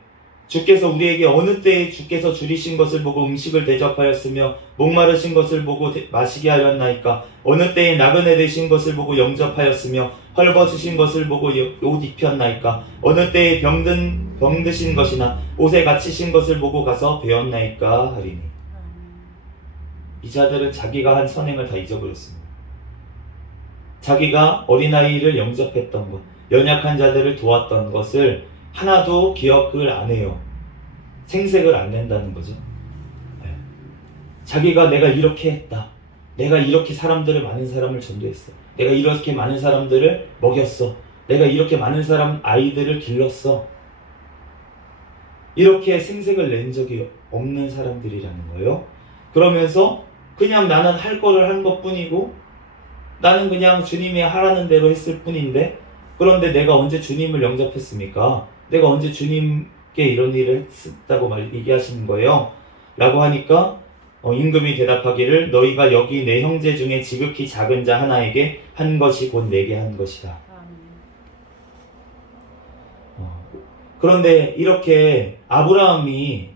주께서 우리에게 어느 때에 주께서 줄이신 것을 보고 음식을 대접하였으며 목마르신 것을 보고 마시게 하였나이까? 어느 때에 나그네 되신 것을 보고 영접하였으며 헐벗으신 것을 보고 옷 입혔나이까? 어느 때에 병드신 것이나 옷에 갇히신 것을 보고 가서 배웠나이까? 하리니. 이 자들은 자기가 한 선행을 다 잊어버렸습니다. 자기가 어린아이를 영접했던 것, 연약한 자들을 도왔던 것을 하나도 기억을 안 해요. 생색을 안 낸다는 거죠. 네. 자기가 내가 이렇게 했다. 내가 이렇게 많은 사람을 전도했어. 내가 이렇게 많은 사람들을 먹였어. 내가 이렇게 많은 아이들을 길렀어. 이렇게 생색을 낸 적이 없는 사람들이라는 거예요. 그러면서 그냥 나는 할 거를 한 것 뿐이고 나는 그냥 주님이 하라는 대로 했을 뿐인데 그런데 내가 언제 주님을 영접했습니까? 내가 언제 주님께 이런 일을 했다고 얘기하시는 거예요? 라고 하니까 임금이 대답하기를 너희가 여기 내 형제 중에 지극히 작은 자 하나에게 한 것이 곧 내게 한 것이다. 그런데 이렇게 아브라함이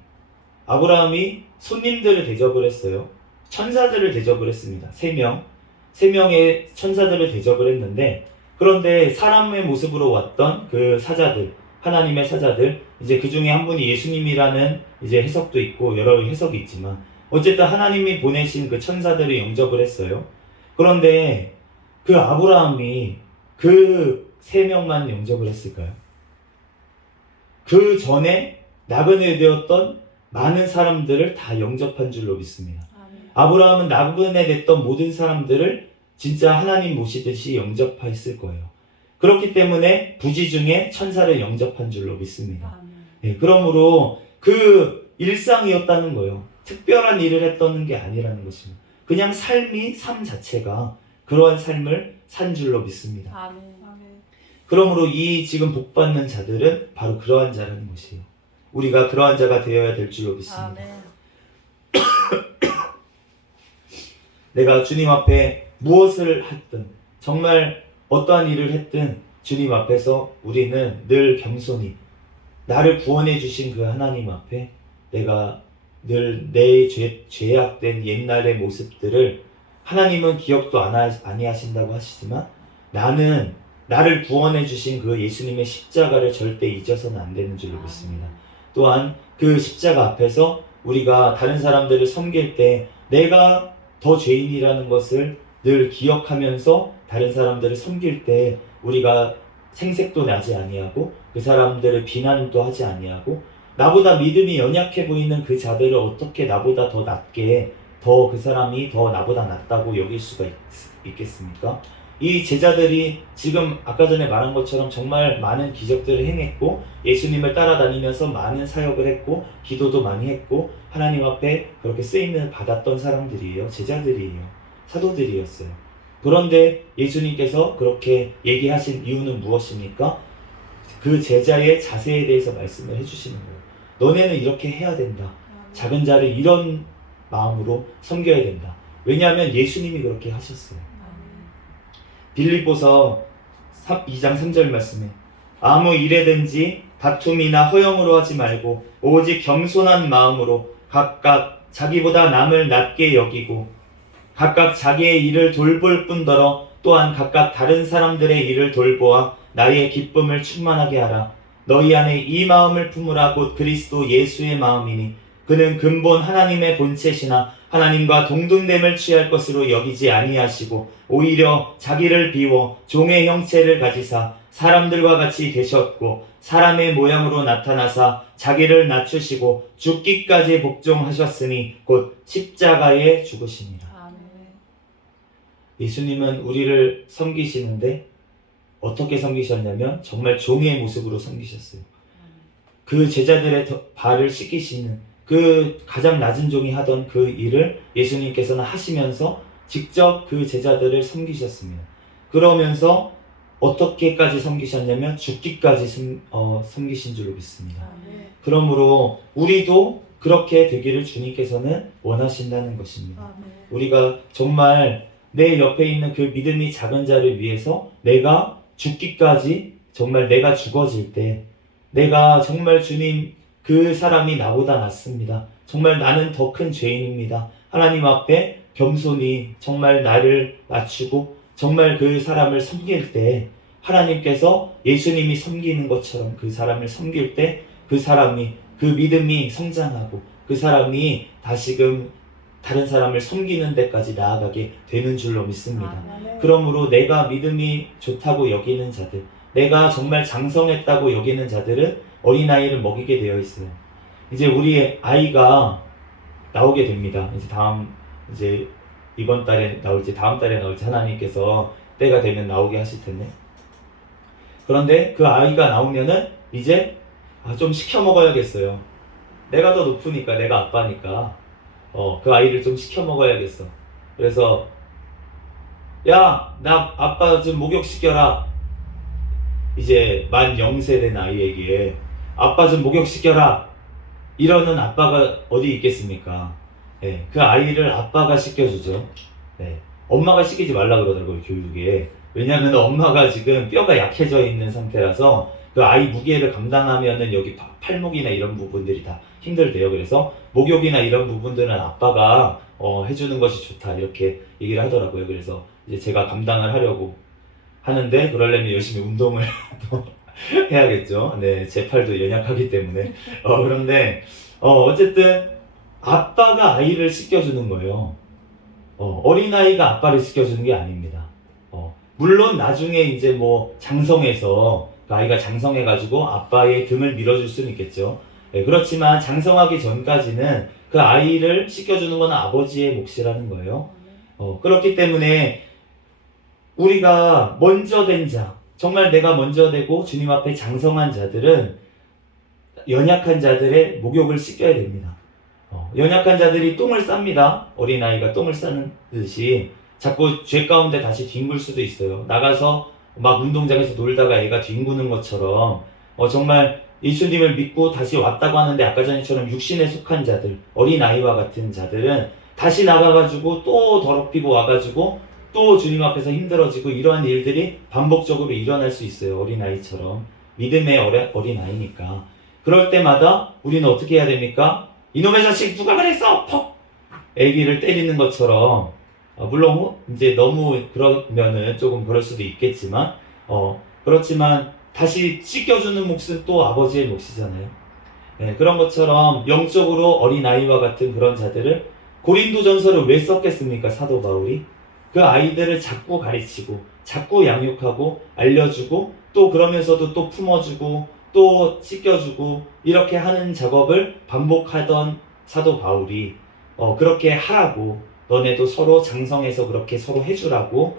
손님들을 대접을 했어요. 천사들을 대접을 했습니다. 3명의 천사들을 대접을 했는데 그런데 사람의 모습으로 왔던 그 사자들, 하나님의 사자들, 이제 그 중에 한 분이 예수님이라는 이제 해석도 있고 여러 해석이 있지만 어쨌든 하나님이 보내신 그 천사들을 영접을 했어요. 그런데 그 아브라함이 그 3명만 영접을 했을까요? 그 전에 나그네 되었던 많은 사람들을 다 영접한 줄로 믿습니다. 아브라함은 나그네 됐던 모든 사람들을 진짜 하나님 모시듯이 영접했을 거예요. 그렇기 때문에 부지 중에 천사를 영접한 줄로 믿습니다. 네, 그러므로 그 일상이었다는 거예요. 특별한 일을 했던 게 아니라는 것입니다. 그냥 삶 자체가 그러한 삶을 산 줄로 믿습니다. 그러므로 이 지금 복받는 자들은 바로 그러한 자라는 것이에요. 우리가 그러한 자가 되어야 될 줄로 믿습니다. 내가 주님 앞에 무엇을 했든 정말 어떠한 일을 했든 주님 앞에서 우리는 늘 겸손히 나를 구원해 주신 그 하나님 앞에 내가 늘 내 죄악된 옛날의 모습들을 하나님은 기억도 아니하신다고 하시지만 나는 나를 구원해 주신 그 예수님의 십자가를 절대 잊어서는 안 되는 줄로 믿습니다. 또한 그 십자가 앞에서 우리가 다른 사람들을 섬길 때 내가 더 죄인이라는 것을 늘 기억하면서 다른 사람들을 섬길 때 우리가 생색도 나지 아니하고 그 사람들을 비난도 하지 아니하고 나보다 믿음이 연약해 보이는 그 자들을 어떻게 나보다 더 낮게 더 그 사람이 더 나보다 낫다고 여길 수가 있겠습니까? 이 제자들이 지금 아까 전에 말한 것처럼 정말 많은 기적들을 행했고 예수님을 따라다니면서 많은 사역을 했고 기도도 많이 했고 하나님 앞에 그렇게 쓰임을 받았던 사람들이에요. 제자들이에요. 사도들이었어요. 그런데 예수님께서 그렇게 얘기하신 이유는 무엇입니까? 그 제자의 자세에 대해서 말씀을 해주시는 거예요. 너네는 이렇게 해야 된다. 작은 자를 이런 마음으로 섬겨야 된다. 왜냐하면 예수님이 그렇게 하셨어요. 빌립보서 2장 3절 말씀에 아무 일에든지 다툼이나 허영으로 하지 말고 오직 겸손한 마음으로 각각 자기보다 남을 낮게 여기고 각각 자기의 일을 돌볼 뿐더러 또한 각각 다른 사람들의 일을 돌보아 나의 기쁨을 충만하게 하라. 너희 안에 이 마음을 품으라. 곧 그리스도 예수의 마음이니 그는 근본 하나님의 본체시나 하나님과 동등됨을 취할 것으로 여기지 아니하시고 오히려 자기를 비워 종의 형체를 가지사 사람들과 같이 되셨고 사람의 모양으로 나타나사 자기를 낮추시고 죽기까지 복종하셨으니 곧 십자가에 죽으시니라. 예수님은 우리를 섬기시는데 어떻게 섬기셨냐면 정말 종의 모습으로 섬기셨어요. 그 제자들의 발을 씻기시는 그 가장 낮은 종이 하던 그 일을 예수님께서는 하시면서 직접 그 제자들을 섬기셨습니다. 그러면서 어떻게까지 섬기셨냐면 죽기까지 섬기신 줄로 믿습니다. 그러므로 우리도 그렇게 되기를 주님께서는 원하신다는 것입니다. 우리가 정말 내 옆에 있는 그 믿음이 작은 자를 위해서 내가 죽기까지, 정말 내가 죽어질 때 내가 정말 주님, 그 사람이 나보다 낫습니다. 정말 나는 더 큰 죄인입니다. 하나님 앞에 겸손히 정말 나를 낮추고 정말 그 사람을 섬길 때 하나님께서 예수님이 섬기는 것처럼 그 사람을 섬길 때 그 사람이, 그 믿음이 성장하고 그 사람이 다시금 다른 사람을 섬기는 데까지 나아가게 되는 줄로 믿습니다. 그러므로 내가 믿음이 좋다고 여기는 자들, 내가 정말 장성했다고 여기는 자들은 어린아이를 먹이게 되어 있어요. 이제 우리 아이가 나오게 됩니다. 이제 이번 달에 나올지 다음 달에 나올지 하나님께서 때가 되면 나오게 하실 텐데, 그런데 그 아이가 나오면은 이제 좀 시켜 먹어야겠어요. 내가 더 높으니까, 내가 아빠니까 그 아이를 좀 시켜 먹어야겠어. 그래서 야, 나 아빠 좀 목욕시켜라. 이제 만 0세된 아이에게 아빠 좀 목욕시켜라 이러는 아빠가 어디 있겠습니까? 네, 그 아이를 아빠가 시켜주죠. 네, 엄마가 시키지 말라 그러더라고요, 교육에. 왜냐하면 엄마가 지금 뼈가 약해져 있는 상태라서 그 아이 무게를 감당하면은 여기 팔목이나 이런 부분들이 다 힘들대요. 그래서 목욕이나 이런 부분들은 아빠가 해주는 것이 좋다 이렇게 얘기를 하더라고요. 그래서 이제 제가 감당을 하려고 하는데, 그러려면 열심히 운동을 또 해야겠죠. 네, 제 팔도 연약하기 때문에. 그런데 어쨌든 아빠가 아이를 씻겨주는 거예요. 어린아이가 아빠를 씻겨주는 게 아닙니다. 물론 나중에 이제 뭐 장성해서 그 아이가 장성해가지고 아빠의 등을 밀어줄 수는 있겠죠. 네, 그렇지만 장성하기 전까지는 그 아이를 씻겨주는 건 아버지의 몫이라는 거예요. 그렇기 때문에 우리가 먼저 된 자, 정말 내가 먼저 되고 주님 앞에 장성한 자들은 연약한 자들의 목욕을 씻겨야 됩니다. 연약한 자들이 똥을 쌉니다. 어린아이가 똥을 싸는 듯이 자꾸 죄 가운데 다시 뒹굴 수도 있어요. 나가서 막 운동장에서 놀다가 애가 뒹구는 것처럼 정말 예수님을 믿고 다시 왔다고 하는데 아까 전처럼 육신에 속한 자들, 어린아이와 같은 자들은 다시 나가가지고 또 더럽히고 와가지고 또 주님 앞에서 힘들어지고 이러한 일들이 반복적으로 일어날 수 있어요. 어린아이처럼. 믿음의 어린아이니까. 그럴 때마다 우리는 어떻게 해야 됩니까? 이놈의 자식 누가 그랬어? 퍽! 애기를 때리는 것처럼, 물론 이제 너무 그러면은 조금 그럴 수도 있겠지만, 그렇지만 다시 씻겨주는 몫은 또 아버지의 몫이잖아요. 네, 그런 것처럼 영적으로 어린아이와 같은 그런 자들을, 고린도전서를 왜 썼겠습니까? 사도 바울이 그 아이들을 자꾸 가르치고 자꾸 양육하고 알려주고 또 그러면서도 또 품어주고 또 씻겨주고 이렇게 하는 작업을 반복하던 사도 바울이 그렇게 하라고, 너네도 서로 장성해서 그렇게 서로 해주라고,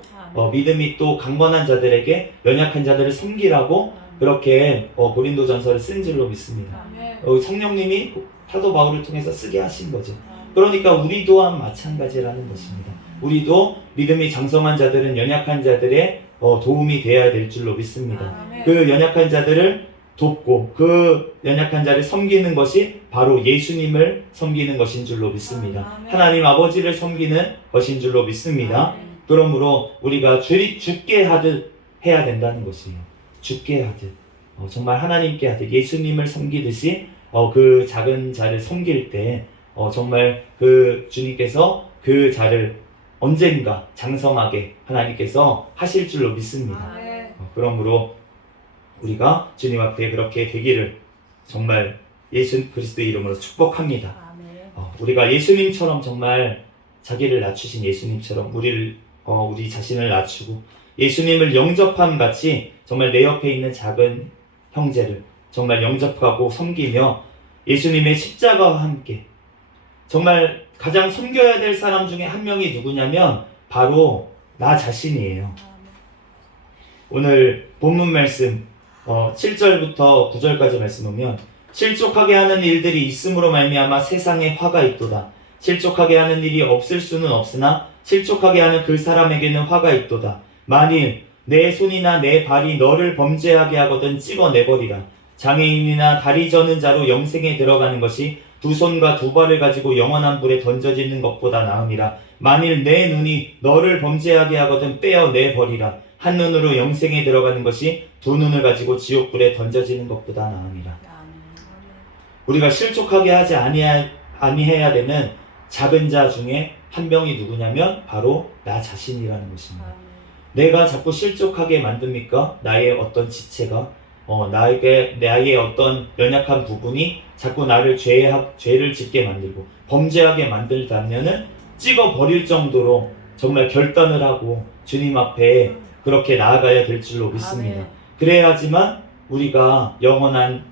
믿음이 또 강건한 자들에게 연약한 자들을 섬기라고 그렇게 고린도전서를 쓴 줄로 믿습니다. 성령님이 사도 바울을 통해서 쓰게 하신 거죠. 그러니까 우리 또한 마찬가지라는 것입니다. 우리도 믿음이 장성한 자들은 연약한 자들의 도움이 되어야 될 줄로 믿습니다. 그 연약한 자들을 돕고 그 연약한 자를 섬기는 것이 바로 예수님을 섬기는 것인 줄로 믿습니다. 하나님 아버지를 섬기는 것인 줄로 믿습니다. 그러므로 우리가 죽게 하듯 해야 된다는 것이에요. 죽게 하듯, 정말 하나님께 하듯 예수님을 섬기듯이 그 작은 자를 섬길 때 정말 그 주님께서 그 자를 언젠가 장성하게 하나님께서 하실 줄로 믿습니다. 그러므로 우리가 주님 앞에 그렇게 되기를 정말 예수 그리스도의 이름으로 축복합니다. 우리가 예수님처럼 정말 자기를 낮추신 예수님처럼 우리 자신을 낮추고 예수님을 영접함 같이 정말 내 옆에 있는 작은 형제를 정말 영접하고 섬기며 예수님의 십자가와 함께 정말 가장 섬겨야 될 사람 중에 한 명이 누구냐면 바로 나 자신이에요. 오늘 본문 말씀 7절부터 9절까지 말씀 보면 실족하게 하는 일들이 있음으로 말미암아 세상에 화가 있도다. 실족하게 하는 일이 없을 수는 없으나 실족하게 하는 그 사람에게는 화가 있도다. 만일 내 손이나 내 발이 너를 범죄하게 하거든 찝어내버리라. 장애인이나 다리 저는 자로 영생에 들어가는 것이 두 손과 두 발을 가지고 영원한 불에 던져지는 것보다 나음이라. 만일 내 눈이 너를 범죄하게 하거든 빼어내버리라. 한 눈으로 영생에 들어가는 것이 두 눈을 가지고 지옥불에 던져지는 것보다 나음이라. 우리가 실족하게 하지 아니해야 되는 작은 자 중에 한 명이 누구냐면 바로 나 자신이라는 것입니다. 내가 자꾸 실족하게 만듭니까? 나의 어떤 지체가 나의 어떤 연약한 부분이 자꾸 나를 죄를 짓게 만들고 범죄하게 만들다면은 찍어버릴 정도로 정말 결단을 하고 주님 앞에 그렇게 나아가야 될 줄로 믿습니다. 아멘. 그래야지만 우리가 영원한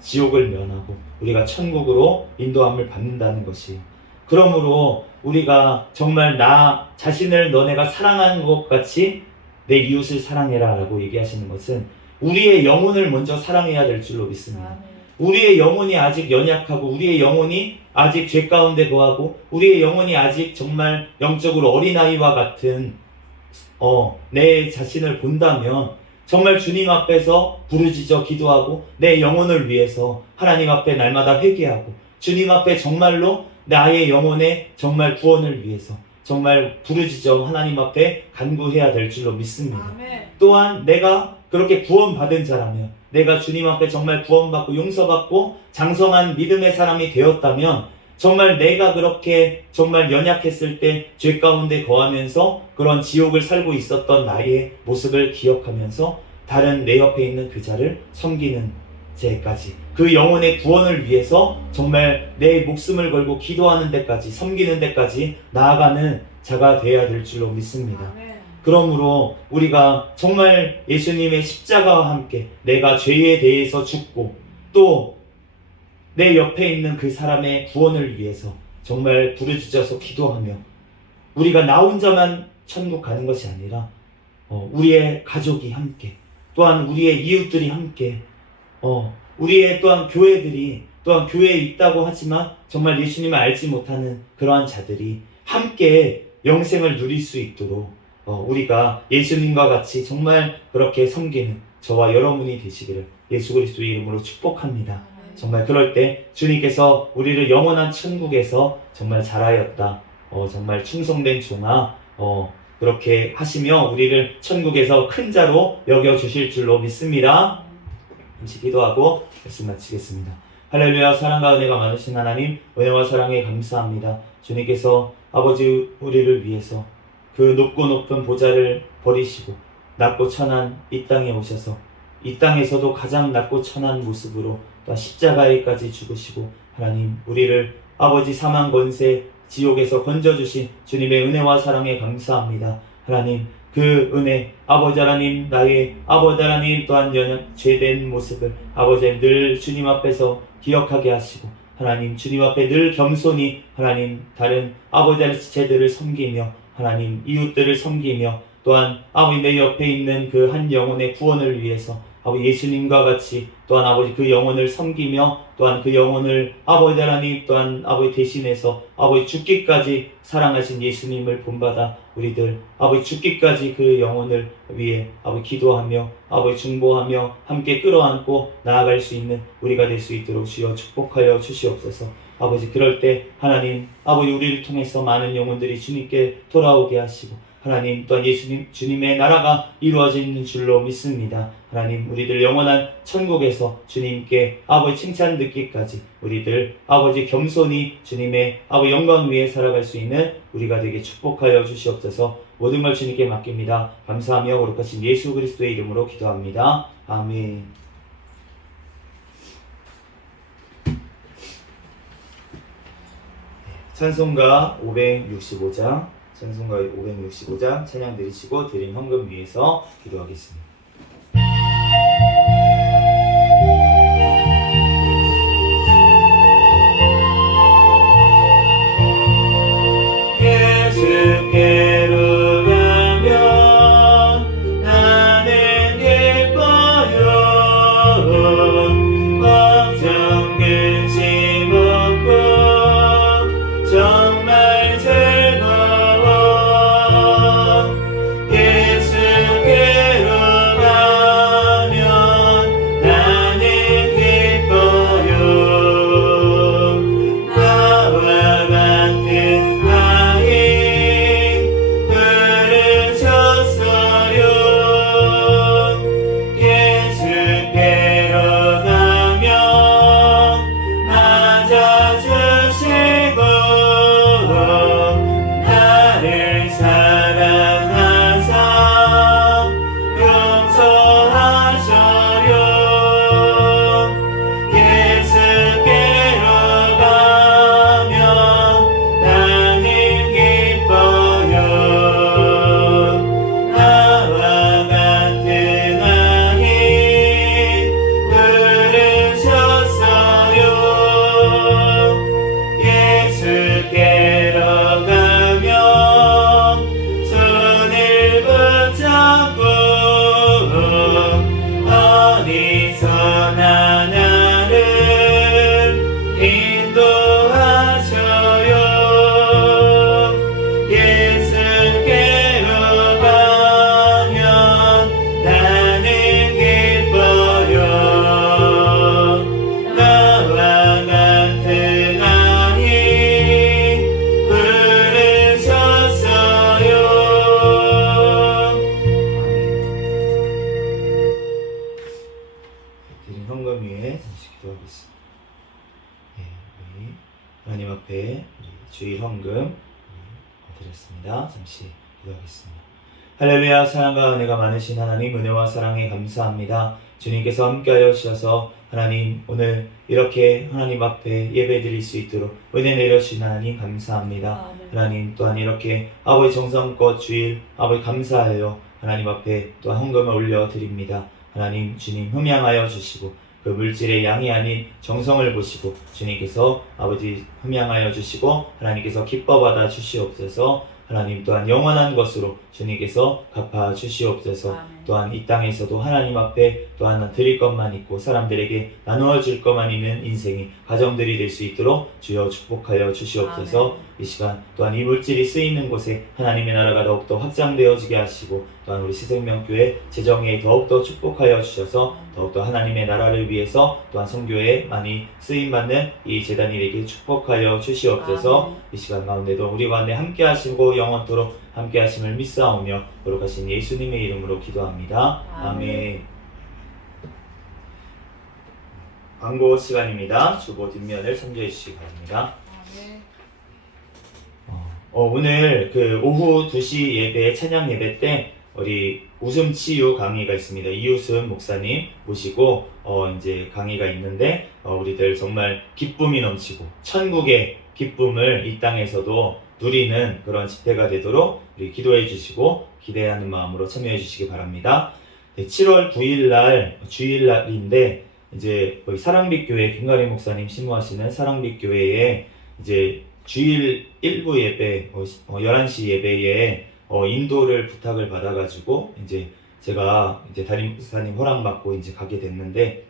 지옥을 면하고 우리가 천국으로 인도함을 받는다는 것이, 그러므로 우리가 정말 나 자신을 너네가 사랑하는 것 같이 내 이웃을 사랑해라 라고 얘기하시는 것은 우리의 영혼을 먼저 사랑해야 될 줄로 믿습니다. 우리의 영혼이 아직 연약하고 우리의 영혼이 아직 죄 가운데 거하고 우리의 영혼이 아직 정말 영적으로 어린아이와 같은 내 자신을 본다면 정말 주님 앞에서 부르짖어 기도하고 내 영혼을 위해서 하나님 앞에 날마다 회개하고 주님 앞에 정말로 나의 영혼의 정말 구원을 위해서 정말 부르짖어 하나님 앞에 간구해야 될 줄로 믿습니다. 아멘. 또한 내가 그렇게 구원받은 자라면, 내가 주님 앞에 정말 구원받고 용서받고 장성한 믿음의 사람이 되었다면 정말 내가 그렇게 정말 연약했을 때 죄 가운데 거하면서 그런 지옥을 살고 있었던 나의 모습을 기억하면서 다른 내 옆에 있는 그 자를 섬기는 제까지, 그 영혼의 구원을 위해서 정말 내 목숨을 걸고 기도하는 데까지, 섬기는 데까지 나아가는 자가 되어야 될 줄로 믿습니다. 아멘. 그러므로 우리가 정말 예수님의 십자가와 함께 내가 죄에 대해서 죽고 또 내 옆에 있는 그 사람의 구원을 위해서 정말 부르짖어서 기도하며, 우리가 나 혼자만 천국 가는 것이 아니라 우리의 가족이 함께, 또한 우리의 이웃들이 함께, 우리의 또한 교회들이, 또한 교회에 있다고 하지만 정말 예수님을 알지 못하는 그러한 자들이 함께 영생을 누릴 수 있도록 우리가 예수님과 같이 정말 그렇게 섬기는 저와 여러분이 되시기를 예수 그리스도의 이름으로 축복합니다. 정말 그럴 때 주님께서 우리를 영원한 천국에서 정말 잘하였다, 정말 충성된 종아, 그렇게 하시며 우리를 천국에서 큰 자로 여겨주실 줄로 믿습니다. 잠시 기도하고 말씀 마치겠습니다. 할렐루야. 사랑과 은혜가 많으신 하나님, 은혜와 사랑에 감사합니다. 주님께서 아버지 우리를 위해서 그 높고 높은 보좌를 버리시고 낮고 천한 이 땅에 오셔서 이 땅에서도 가장 낮고 천한 모습으로 또 십자가에까지 죽으시고 하나님 우리를 아버지 사망 권세 지옥에서 건져주신 주님의 은혜와 사랑에 감사합니다. 하나님 그 은혜, 아버지 하나님, 나의 아버지 하나님 또한 죄된 모습을 아버지 늘 주님 앞에서 기억하게 하시고 하나님 주님 앞에 늘 겸손히 하나님 다른 아버지의 지체들을 섬기며 하나님 이웃들을 섬기며 또한 아버지 내 옆에 있는 그 한 영혼의 구원을 위해서 아버지 예수님과 같이 또한 아버지 그 영혼을 섬기며 또한 그 영혼을 아버지 하나님 또한 아버지 대신해서 아버지 죽기까지 사랑하신 예수님을 본받아 우리들 아버지 죽기까지 그 영혼을 위해 아버지 기도하며 아버지 중보하며 함께 끌어안고 나아갈 수 있는 우리가 될 수 있도록 주여 축복하여 주시옵소서. 아버지 그럴 때 하나님 아버지 우리를 통해서 많은 영혼들이 주님께 돌아오게 하시고 하나님 또한 예수님 주님의 나라가 이루어지는 줄로 믿습니다. 하나님 우리들 영원한 천국에서 주님께 아버지 칭찬 듣기까지 우리들 아버지 겸손히 주님의 아버지 영광 위에 살아갈 수 있는 우리가 되게 축복하여 주시옵소서. 모든 걸 주님께 맡깁니다. 감사하며 거룩하신 예수 그리스도의 이름으로 기도합니다. 아멘. 찬송가 565장 찬송가 565장 찬양 드리시고 드린 헌금 위해서 기도하겠습니다. 예수께로 가면 나는 기뻐요. 걱정 정말 즐거워 예수께로 가면 나는 기뻐요 나와 같은 아이 부르셨어요 예수께로 가면 맞아주시고 나를 사랑하사 용서하셔요 예수께로 가면 나는 기뻐요 나와 같은 아이 부르셨어요 예수께로 가면 손을 붙잡고 어디서나 나를 인도하셔요 예수께로 가면 나는 기뻐요 나와 같은 아이 부르셨어요 드린 헌금 위에 잠시 기도하겠습니다. 네, 우리 하나님 앞에 우리 주일 헌금 드렸습니다. 잠시 기도하겠습니다. 할렐루야. 사랑과 은혜가 많으신 하나님 은혜와 사랑에 감사합니다. 주님께서 함께하여 주셔서 하나님 오늘 이렇게 하나님 앞에 예배드릴 수 있도록 은혜 내려주신 하나님 감사합니다. 하나님 또한 이렇게 아버지 정성껏 주일 아버지 감사하여 하나님 앞에 또한 헌금을 올려드립니다. 하나님 주님 흠양하여 주시고 그 물질의 양이 아닌 정성을 보시고 주님께서 아버지 흠양하여 주시고 하나님께서 기뻐 받아 주시옵소서. 하나님 또한 영원한 것으로 주님께서 갚아 주시옵소서. 또한 이 땅에서도 하나님 앞에 또한 드릴 것만 있고 사람들에게 나누어 줄 것만 있는 인생이 가정들이 될 수 있도록 주여 축복하여 주시옵소서. 이 시간 또한 이 물질이 쓰이는 곳에 하나님의 나라가 더욱더 확장되어지게 하시고 또한 우리 새생명교회 재정에 더욱더 축복하여 주셔서 더욱더 하나님의 나라를 위해서 또한 선교에 많이 쓰임받는 이 재단이 되게 축복하여 주시옵소서. 이 시간 가운데도 우리 가운데 함께 하시고 영원토록 함께 하심을 믿사오며 거룩하신 예수님의 이름으로 기도합니다. 아멘. 광고 시간입니다. 주보 뒷면을 참조해 주시기 바랍니다. 오늘 그 오후 2시 예배 찬양 예배 때 우리 웃음 치유 강의가 있습니다. 이웃음 목사님 모시고 이제 강의가 있는데 우리들 정말 기쁨이 넘치고 천국의 기쁨을 이 땅에서도 누리는 그런 집회가 되도록 우리 기도해 주시고 기대하는 마음으로 참여해 주시기 바랍니다. 7월 9일 날 주일날인데 이제 사랑빛 교회 김가리 목사님 심무하시는 사랑빛 교회에 이제 주일 1부 예배 11시 예배에 인도를 부탁을 받아가지고 이제 제가 이제 담임 목사님 허락받고 이제 가게 됐는데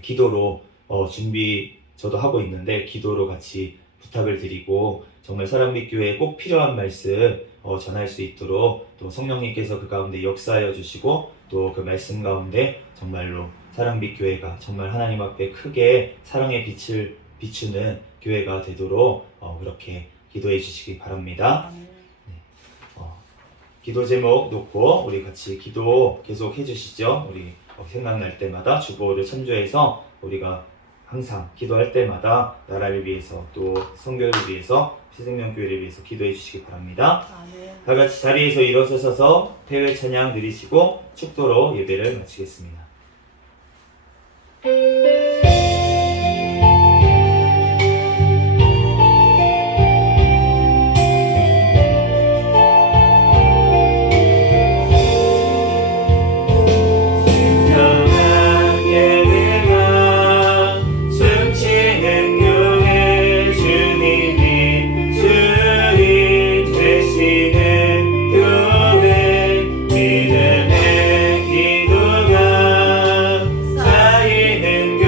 기도로 준비 저도 하고 있는데 기도로 같이 부탁을 드리고 정말 사랑빛 교회에 꼭 필요한 말씀 전할 수 있도록 또 성령님께서 그 가운데 역사하여 주시고 또 그 말씀 가운데 정말로 사랑빛 교회가 정말 하나님 앞에 크게 사랑의 빛을 비추는 교회가 되도록 그렇게 기도해 주시기 바랍니다. 기도 제목 놓고 우리 같이 기도 계속 해주시죠. 우리 생각날 때마다 주보를 참조해서 우리가 항상 기도할 때마다 나라를 위해서 또 성교를 위해서 새생명교회를 위해서 기도해 주시기 바랍니다. 다 같이 자리에서 일어서셔서 대회 찬양 드리시고 축도로 예배를 마치겠습니다. 믿음의 기도가 쌓이는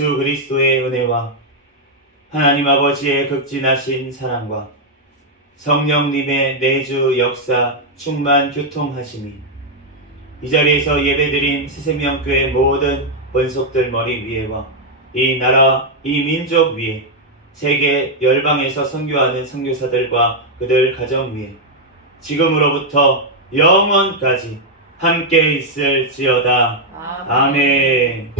예수 그리스도의 은혜와 하나님 아버지의 극진하신 사랑과 성령님의 내주 역사 충만 교통하심이 이 자리에서 예배드린 새생명교회 모든 권속들 머리 위에와 이 나라, 이 민족 위에 세계 열방에서 선교하는 선교사들과 그들 가정 위에 지금으로부터 영원까지 함께 있을지어다. 아멘.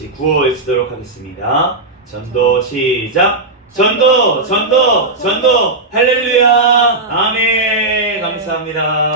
같이 구호 외치도록 하겠습니다. 전도 시작. 전도, 전도, 전도. 할렐루야. 아멘. 감사합니다.